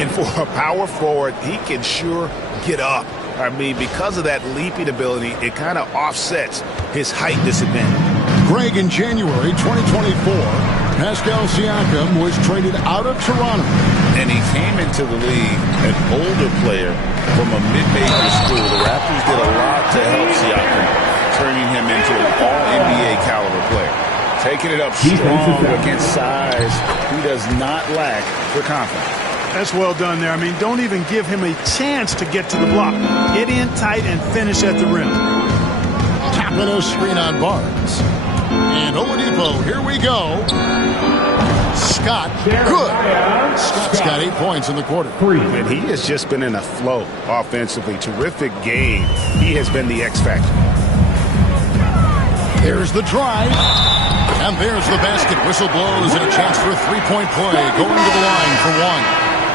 And for a power forward, he can sure get up. I mean, because of that leaping ability, it kind of offsets his height disadvantage. Greg, in January 2024, Pascal Siakam was traded out of Toronto. And he came into the league an older player from a mid-major school. The Raptors did a lot to help Siakam, turning him into an all-NBA caliber player. Taking it up strong against size. He does not lack for confidence. That's well done there. I mean, don't even give him a chance to get to the block. Get in tight and finish at the rim. Tapping a screen on Barnes. And Oladipo, here we go. Scott, good. Scott's got 8 points in the quarter. And he has just been in a flow offensively. Terrific game. He has been the X factor. There's the drive. And there's the basket. Whistle blows and a chance for a three-point play. Going to the line for one.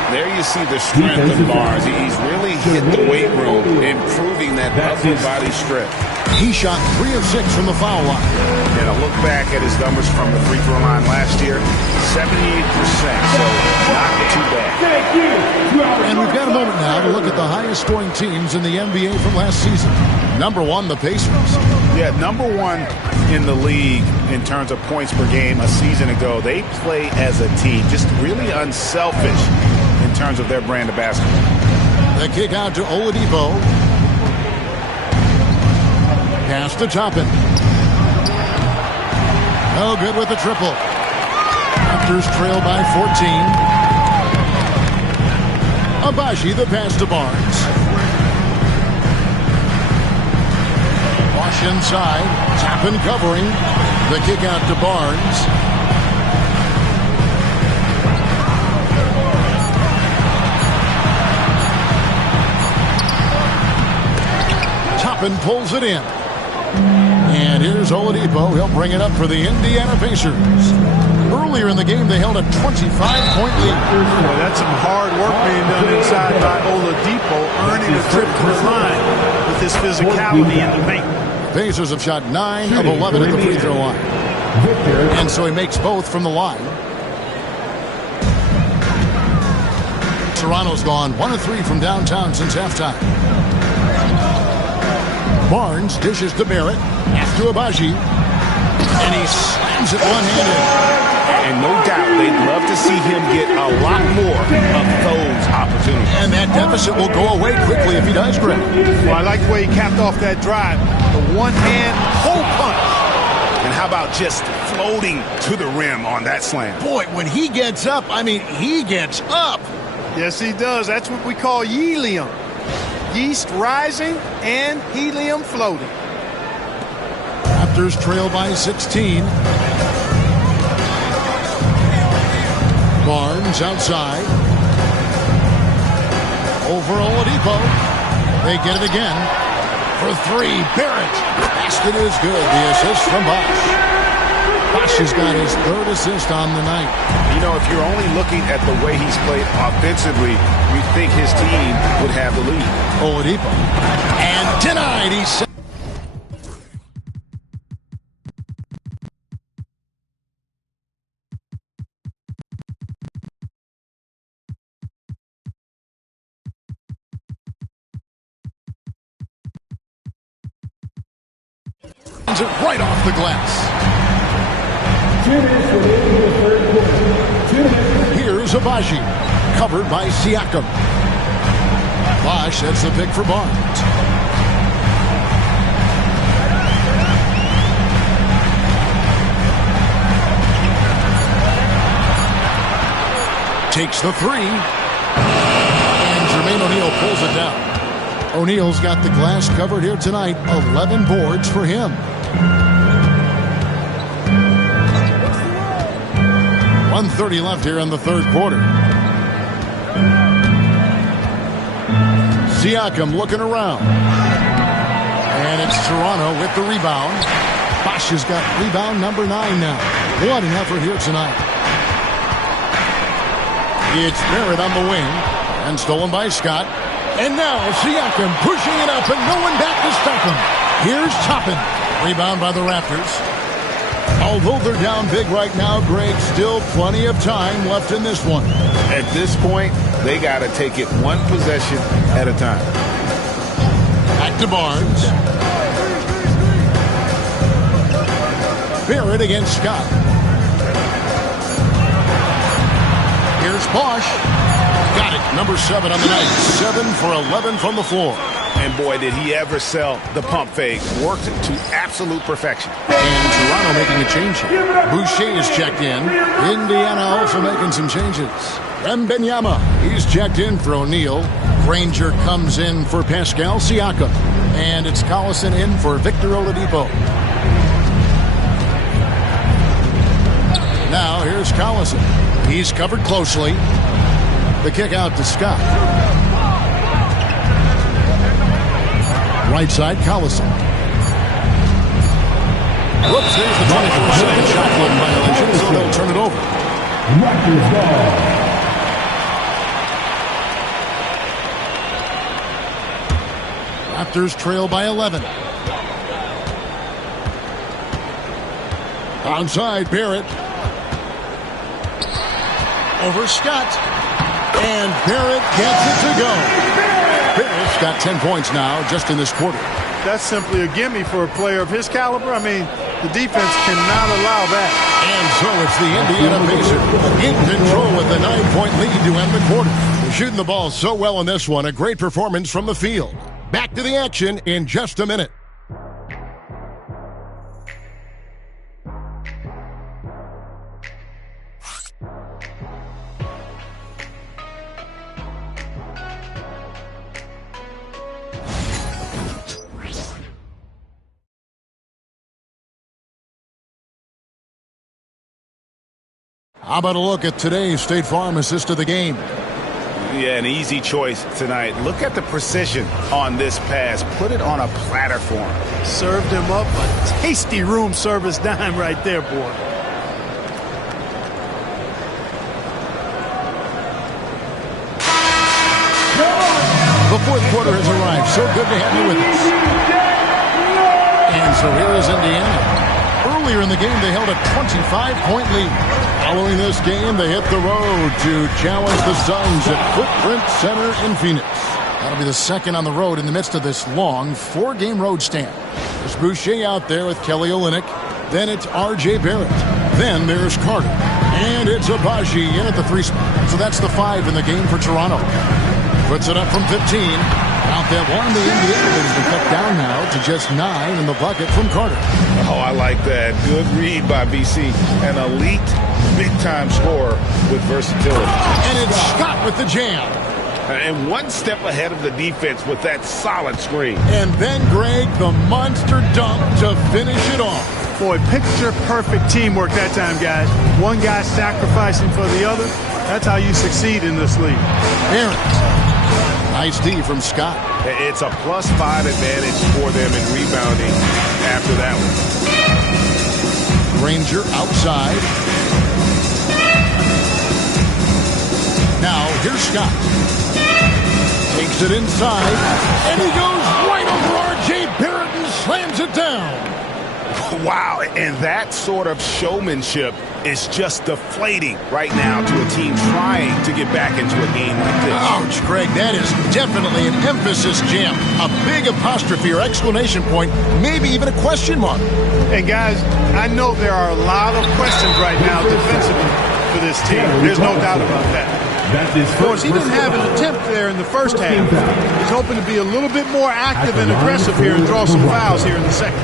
There you see the strength of Barnes. He's really hit the weight room, improving that upper body strip. He shot 3 of 6 from the foul line. And a look back at his numbers from the free throw line last year, 78%, so not too bad. And we've got a moment now to look at the highest scoring teams in the NBA from last season. Number 1, the Pacers. Yeah, number 1 in the league in terms of points per game a season ago. They play as a team, just really unselfish in terms of their brand of basketball. The kick out to Oladipo. Pass to Toppin. No good with the triple. Raptors trail by 14. Abaji, the pass to Barnes. Wash inside. Toppin covering. The kick out to Barnes. Toppin pulls it in. And here's Oladipo. He'll bring it up for the Indiana Pacers. Earlier in the game, they held a 25-point lead. Boy, that's some hard work being done inside by Oladipo, earning a trip to the line with his physicality in the paint. Pacers have shot 9 of 11 at the free throw line. And so he makes both from the line. Toronto's gone 1 of 3 from downtown since halftime. Barnes dishes to Barrett. Pass to Abaji. And he slams it one-handed. And no doubt they'd love to see him get a lot more of those opportunities. And that deficit will go away quickly if he does, Greg. Well, I like the way he capped off that drive. The one-hand hole punch. And how about just floating to the rim on that slam? Boy, when he gets up, I mean, he gets up. Yes, he does. That's what we call helium. Yeast rising and helium floating. Raptors trail by 16. Barnes outside. Over Oladipo. They get it again. For 3, Barrett. Basket is good. The assist from Bosh. Bosh has got his 3rd assist on the night. You know, if you're only looking at the way he's played offensively, you think his team would have the lead. Oladipo. And denied. He's it right off the glass. 2 minutes remaining in the third quarter. 2 minutes. Here's Abaji, covered by Siakam. Bosh sets the pick for Barnes. Takes the 3. And Jermaine O'Neal pulls it down. O'Neal's got the glass covered here tonight. 11 boards for him. 1:30 left here in the third quarter. Siakam looking around. And it's Toronto with the rebound. Bosh has got rebound number 9 now. What an effort here tonight. It's Barrett on the wing. And stolen by Scott. And now Siakam pushing it up and no one back to stop him. Here's Toppin. Rebound by the Raptors. Although they're down big right now, Greg, still plenty of time left in this one. At this point, they got to take it one possession at a time. Back to Barnes. Barrett against Scott. Here's Bosh. Got it. Number 7 on the night. 7 for 11 from the floor. And boy, did he ever sell the pump fake. Worked to absolute perfection. And Toronto making a change here. Boucher is checked in. Indiana also making some changes. Wembanyama, he's checked in for O'Neal. Granger comes in for Pascal Siakam. And it's Collison in for Victor Oladipo. Now here's Collison. He's covered closely. The kick out to Scott. Right side, Collison. Whoops, there's the 24-second shot clock violation, so they'll turn it over. Raptors ball. Raptors trail by 11. Onside, Barrett. Over Scott. And Barrett gets it to go. Barrett's got 10 points now just in this quarter. That's simply a gimme for a player of his caliber. I mean, the defense cannot allow that. And so it's the Indiana Pacers in control with the 9-point lead to end the quarter. They're shooting the ball so well in this one. A great performance from the field. Back to the action in just a minute. How about a look at today's State Farm assist of the game? Yeah, an easy choice tonight. Look at the precision on this pass. Put it on a platter for him. Served him up a tasty room service dime right there, boy. The fourth quarter has arrived. So good to have you with us. And so here is Indiana. Earlier in the game, they held a 25-point lead. Following this game, they hit the road to challenge the Suns at Footprint Center in Phoenix. That'll be the second on the road in the midst of this long 4-game road stand. There's Boucher out there with Kelly Olynyk. Then it's R.J. Barrett. Then there's Carter. And it's Abaji in at the 3 spot. So that's the 5 in the game for Toronto. Puts it up from 15. Out that one, the Indiana has been cut down now to just 9 in the bucket from Carter. Oh, I like that. Good read by BC. An elite, big-time scorer with versatility. And it's Scott with the jam. And one step ahead of the defense with that solid screen. And then Greg, the monster dunk to finish it off. Boy, picture-perfect teamwork that time, guys. One guy sacrificing for the other. That's how you succeed in this league. Aaron. Nice D from Scott. It's a +5 advantage for them in rebounding after that one. Granger outside. Now, here's Scott. Takes it inside. And he goes right over R.J. Barrett and slams it down. Wow, and that sort of showmanship is just deflating right now to a team trying to get back into a game like this. Ouch, Greg, that is definitely an emphasis jam. A big apostrophe or exclamation point, maybe even a question mark. And guys, I know there are a lot of questions right now defensively for this team. There's no doubt about that. Of course, he didn't have an attempt there in the first half. He's hoping to be a little bit more active and aggressive here and draw some fouls here in the second.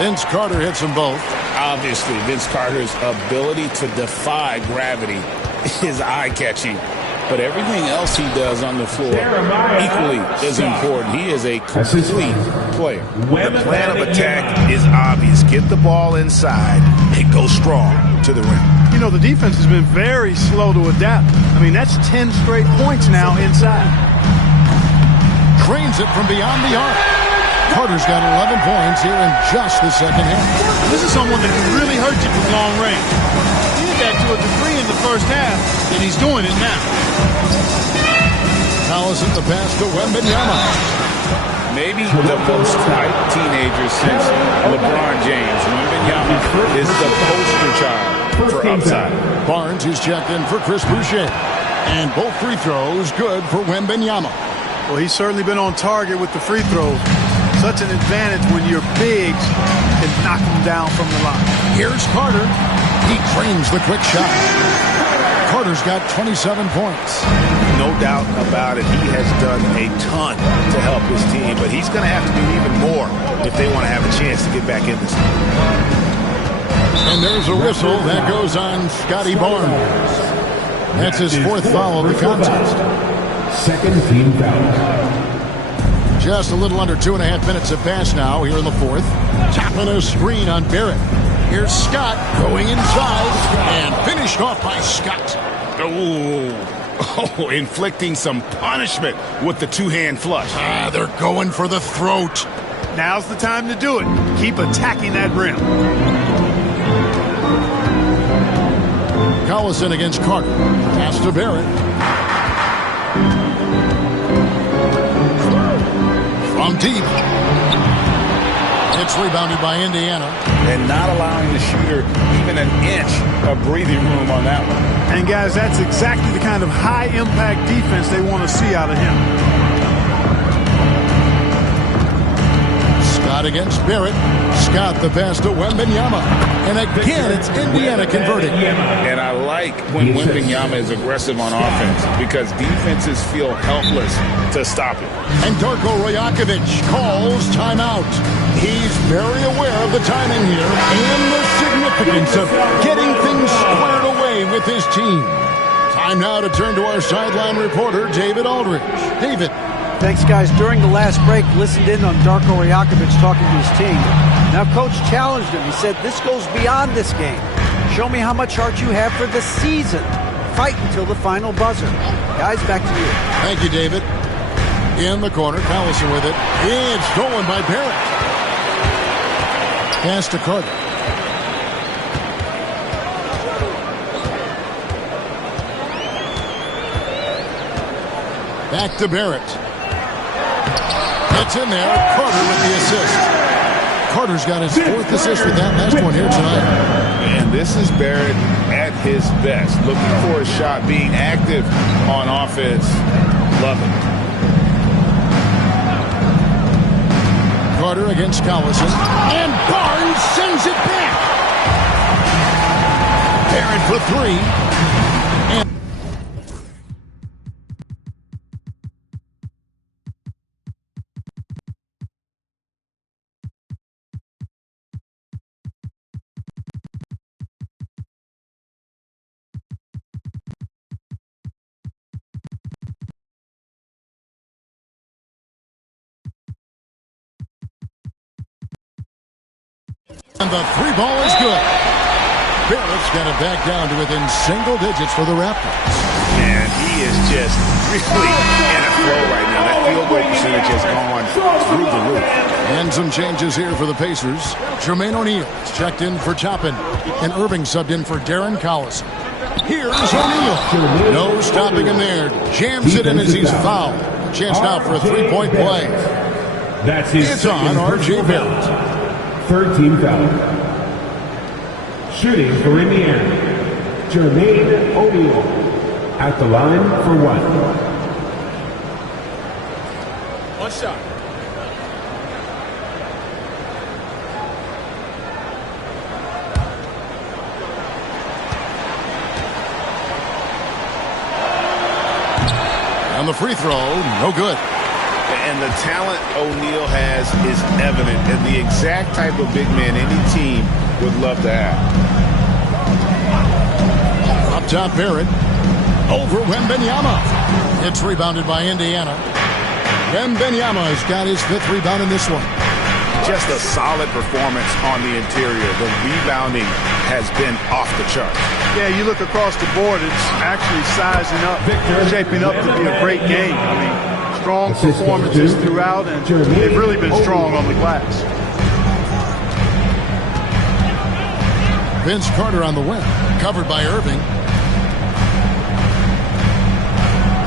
Vince Carter hits them both. Obviously, Vince Carter's ability to defy gravity is eye-catching. But everything else he does on the floor equally is important. He is a complete player. The plan of attack is obvious. Get the ball inside and go strong to the rim. You know, the defense has been very slow to adapt. I mean, that's 10 straight points now inside. Drains it from beyond the arc. Carter's got 11 points here in just the second half. This is someone that can really hurt you from long range. He did that to a degree in the first half, and he's doing it now. Collison the pass to Wembanyama. Maybe the most hyped teenager since LeBron James. Wembanyama is the poster child for upside. Barnes is checked in for Chris Boucher. And both free throws good for Wembanyama. Well, he's certainly been on target with the free throws. Such an advantage when your bigs can knock them down from the line. Here's Carter. He drains the quick shot. Carter's got 27 points. no doubt about it. He has done a ton to help his team, but he's going to have to do even more if they want to have a chance to get back in this game. And there's a whistle that goes on Scotty Barnes. That's his fourth foul of the contest. Second team foul. Just a little under 2.5 minutes have passed now here in the fourth. Tapping a screen on Barrett. Here's Scott going inside and finished off by Scott. Oh, inflicting some punishment with the two-hand flush. They're going for the throat. Now's the time to do it. Keep attacking that rim. Collison against Carter. Pass to Barrett. From deep. It's rebounded by Indiana. And not allowing the shooter even an inch of breathing room on that one. And guys, that's exactly the kind of high-impact defense they want to see out of him. Scott against Barrett. Scott the pass to Wembanyama. And again, it's Indiana converting. And I like when Wembanyama is aggressive on offense because defenses feel helpless to stop him. And Darko Rajakovic calls timeout. He's very aware of the timing here and the significance of getting things squared away with his team. Time now to turn to our sideline reporter, David Aldridge. David. Thanks, guys. During the last break, listened in on Darko Rajakovic talking to his team. Now, Coach challenged him. He said, this goes beyond this game. Show me how much heart you have for the season. Fight until the final buzzer. Guys, back to you. Thank you, David. In the corner, Collison with it. It's stolen by Barrett. Pass to Carter. Back to Barrett. It's in there. Carter with the assist. Carter's got his fourth assist with that last one here tonight. And this is Barrett at his best. Looking for a shot, being active on offense. Love it. Carter against Collison. And Barnes sends it back. Barrett for three. And the three ball is good. Barrett's got it back down to within single digits for the Raptors. And he is just really in a flow right now. That field goal percentage has gone through the roof. And some changes here for the Pacers. Jermaine O'Neal is checked in for Toppin. And Irving subbed in for Darren Collison. Here's O'Neal. No stopping him there. Jams it in as he's fouled. A chance now for a three-point play. It's on R.J. Barrett. Third team foul. Shooting for Indiana, Jermaine O'Neal at the line for one. One shot. On the free throw, no good. And the talent O'Neal has is evident, and the exact type of big man any team would love to have. Up top, Barrett. Over Wembanyama. It's rebounded by Indiana. Wembanyama has got his fifth rebound in this one. Just a solid performance on the interior. The rebounding has been off the chart. Yeah, you look across the board, it's actually sizing up, shaping up to be a great game. I mean, strong performances throughout, and they've really been strong on the glass. Vince Carter on the wing, covered by Irving.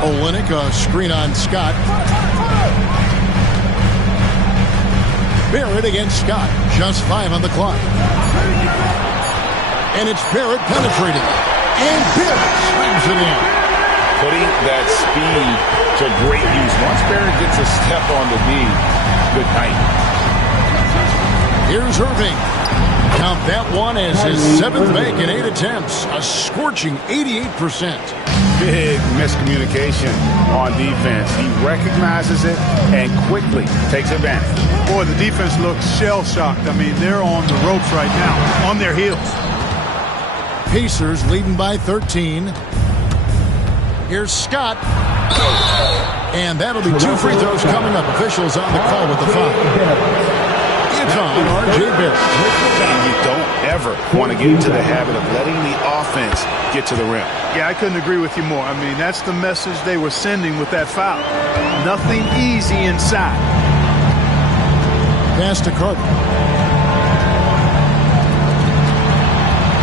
Olynyk, a screen on Scott. Barrett against Scott, just 5 on the clock. And it's Barrett penetrating. And Barrett slams it in. Putting that speed to great use. Once Barrett gets a step on the knee, good night. Here's Irving. Count that one as his 7th make in 8 attempts. A scorching 88%. big miscommunication on defense. He recognizes it and quickly takes advantage. Boy, the defense looks shell-shocked. I mean, they're on the ropes right now, on their heels. Pacers leading by 13. Here's Scott. And that'll be 2 free throws coming up. Officials on the call with the foul. It's on R.J. Barrett. And you don't ever want to get into the habit of letting the offense get to the rim. Yeah, I couldn't agree with you more. I mean, that's the message they were sending with that foul. Nothing easy inside. Pass to Carter.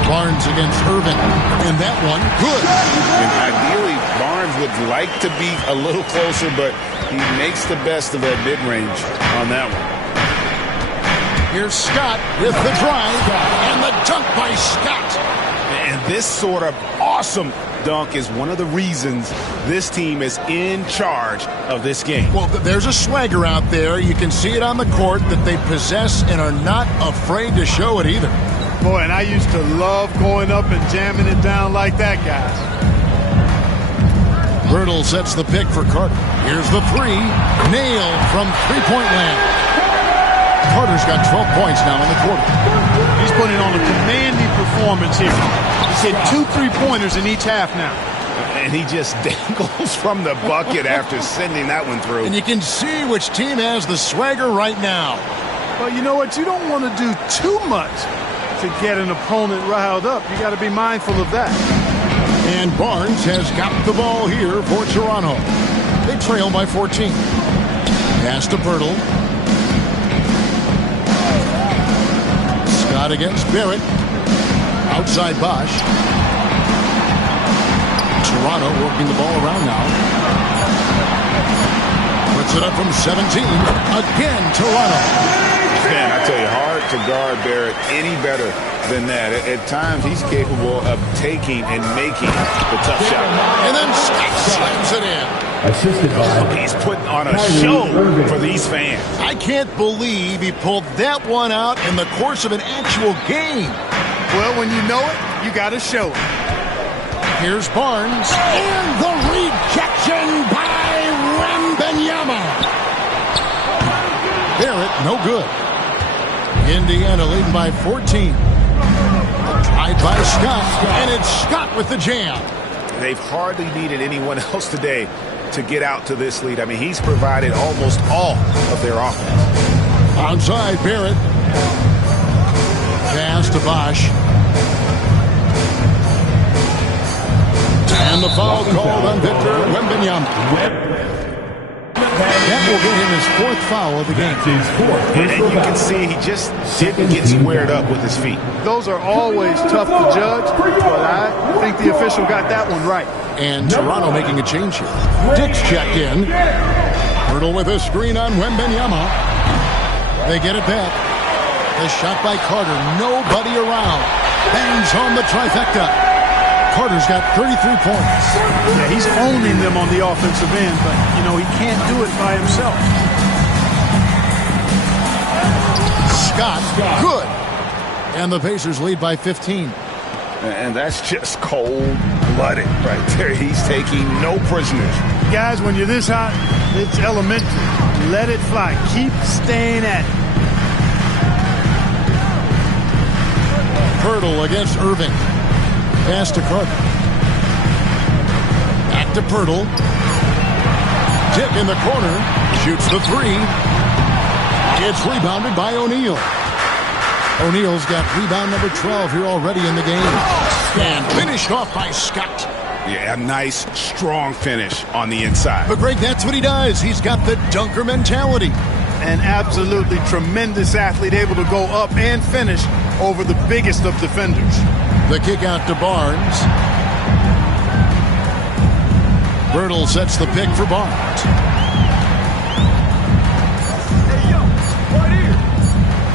Barnes against Irving. And that one, good. And ideally, Barnes would like to be a little closer, but he makes the best of that mid-range on that one. Here's Scott with the drive. And the dunk by Scott. And this sort of awesome dunk is one of the reasons this team is in charge of this game. Well, there's a swagger out there. You can see it on the court that they possess and are not afraid to show it either. Boy, and I used to love going up and jamming it down like that, guys. Birtle sets the pick for Carter. Here's the three. Nailed from three-point land. Carter's got 12 points now in the quarter. He's putting on a commanding performance here. He's hit 2 3-pointers in each half now. And he just dangles from the bucket after sending that one through. And you can see which team has the swagger right now. Well, you know what? You don't want to do too much to get an opponent riled up. You got to be mindful of that. And Barnes has got the ball here for Toronto. They trail by 14. Pass to Birtle. Scott against Barrett. Outside Bosch. Toronto working the ball around now. Puts it up from 17. Again, Toronto. Man, I tell you, hard to guard Barrett any better than that. At times, he's capable of taking and making the tough shot. And then Scott slams it in. Assisted by He's putting on a show for these fans. I can't believe he pulled that one out in the course of an actual game. Well, when you know it, you got to show it. Here's Barnes. And the rejection by Wembanyama. Barrett, no good. Indiana leading by 14. Tied by Scott, and it's Scott with the jam. They've hardly needed anyone else today to get out to this lead. I mean, he's provided almost all of their offense. Outside Barrett. Pass to Bosch. And the foul called on Victor Wembanyama. That will get him his 4th foul of the game. And you can see he just didn't get squared up with his feet. Those are always tough to judge, but I think the official got that one right. And Toronto making a change here. Dick's checked in. Birtle with a screen on Wembanyama. They get it back. The shot by Carter. Nobody around. Bangs home the trifecta. Carter's got 33 points. Yeah, he's owning them on the offensive end, but, you know, he can't do it by himself. Scott, good. And the Pacers lead by 15. And that's just cold-blooded right there. He's taking no prisoners. Guys, when you're this hot, it's elementary. Let it fly. Keep staying at it. Birtle against Irving. Pass to Carter. Back to Birtle. Tip in the corner. Shoots the three. It's rebounded by O'Neal. O'Neal's got rebound number 12 here already in the game. And finished off by Scott. Yeah, a nice, strong finish on the inside. But, Greg, that's what he does. He's got the dunker mentality. An absolutely tremendous athlete, able to go up and finish over the biggest of defenders. The kick out to Barnes. Birtle sets the pick for Barnes.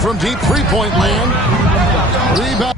From deep three-point land. Rebound.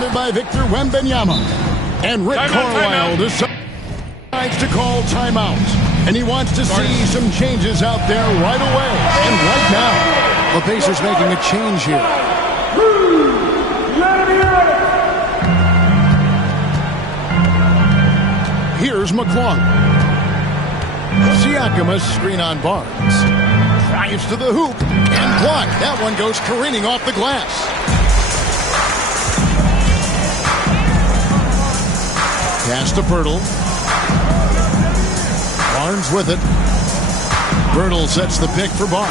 defended by Victor Wembanyama. And Rick Carlisle decides to call timeout. And he wants to see some changes out there right away. And right now, the Pacers making a change here. Here's McClung. Siakam, a screen on Barnes. Drives to the hoop and blocked. That one goes careening off the glass. Pass to Pirtle. Barnes with it. Pirtle sets the pick for Barnes.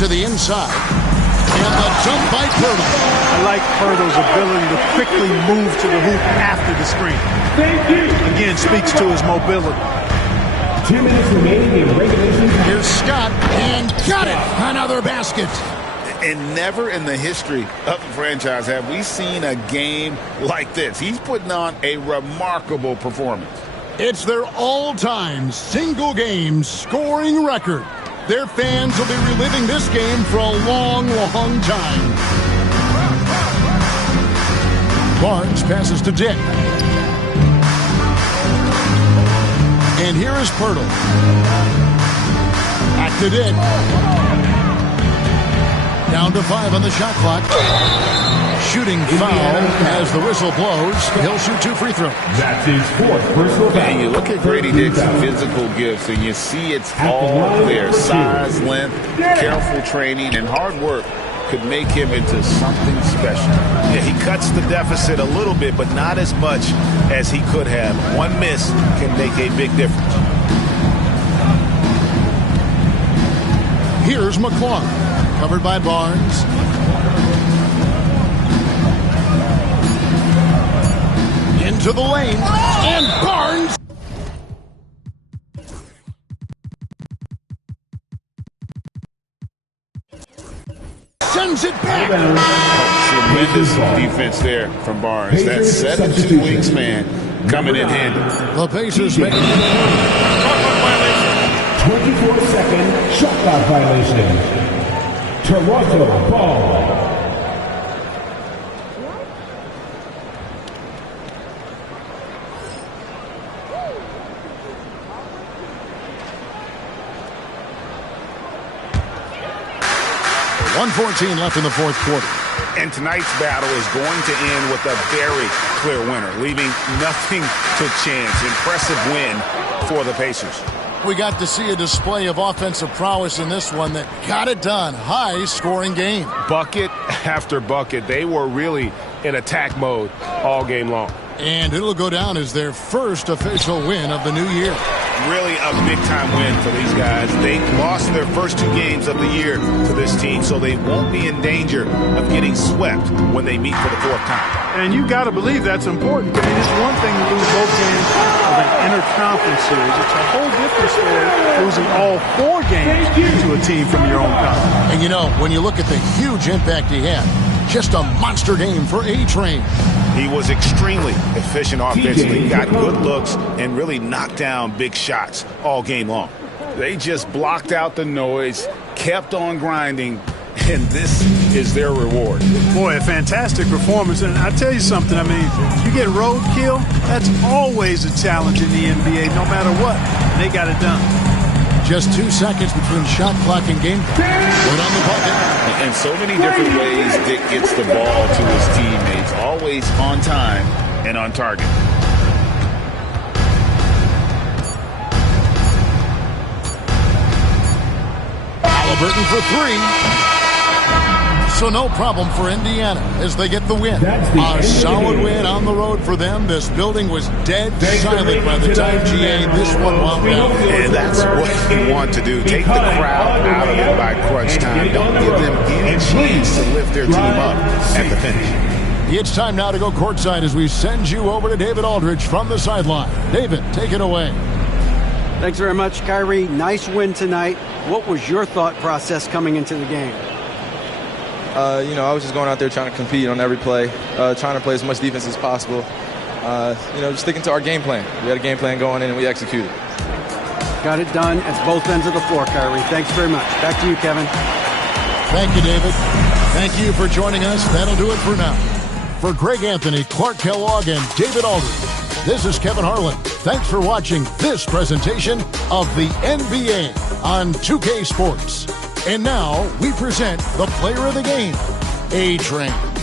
To the inside. And the jump by Pirtle. I like Pirtle's ability to quickly move to the hoop after the screen. Again, speaks to his mobility. 2 minutes remaining in regulation. Here's Scott, and got it! Another basket. And never in the history of the franchise have we seen a game like this. He's putting on a remarkable performance. It's their all-time single-game scoring record. Their fans will be reliving this game for a long, long time. Barnes passes to Dick. And here is Pirtle. Back to Dick. Down to 5 on the shot clock. Shooting foul as the whistle blows. He'll shoot 2 free throws. That's his 4th personal foul. And you look at Grady Dick's physical gifts, and you see it's all there. Size, length, careful training, and hard work could make him into something special. Yeah, he cuts the deficit a little bit, but not as much as he could have. One miss can make a big difference. Here's McClung, covered by Barnes. Into the lane, and Barnes sends it back. Tremendous defense there from Barnes. That 7'2" wingsman coming in handy. The Pacers make 24-second shot clock violation. Toronto ball. .114 left in the 4th quarter. And tonight's battle is going to end with a very clear winner, leaving nothing to chance. Impressive win for the Pacers. We got to see a display of offensive prowess in this one that got it done. High-scoring game. Bucket after bucket. They were really in attack mode all game long. And it'll go down as their first official win of the new year. Really a big-time win for these guys. They lost their first 2 games of the year to this team, so they won't be in danger of getting swept when they meet for the 4th time. And you got to believe that's important. I mean, it's one thing to lose both games of an interconference series. It's a whole different story losing all 4 games to a team from your own conference. And you know, when you look at the huge impact he had, just a monster game for A-Train. He was extremely efficient offensively, got good looks, and really knocked down big shots all game long. They just blocked out the noise, kept on grinding, and this is their reward. Boy, a fantastic performance. And I tell you something, I mean, you get roadkill, that's always a challenge in the NBA, no matter what. And they got it done. Just 2 seconds between shot clock and game clock. Put on the bucket. And so many different ways Dick gets the ball to his teammates. Always on time and on target. Halliburton for 3. So no problem for Indiana as they get the win. A solid win on the road for them. This building was dead silent by the time GA this one wound down. And that's what you want to do. Take the crowd out of it by crunch time. Don't give them any chance to lift their team up at the finish. It's time now to go courtside as we send you over to David Aldridge from the sideline. David, take it away. Thanks very much, Kyrie. Nice win tonight. What was your thought process coming into the game? I was just going out there trying to compete on every play, trying to play as much defense as possible. Just sticking to our game plan. We had a game plan going in and we executed. Got it done at both ends of the floor, Kyrie. Thanks very much. Back to you, Kevin. Thank you, David. Thank you for joining us. That'll do it for now. For Greg Anthony, Clark Kellogg, and David Aldridge, this is Kevin Harlan. Thanks for watching this presentation of the NBA on 2K Sports. And now we present the player of the game, A-Train.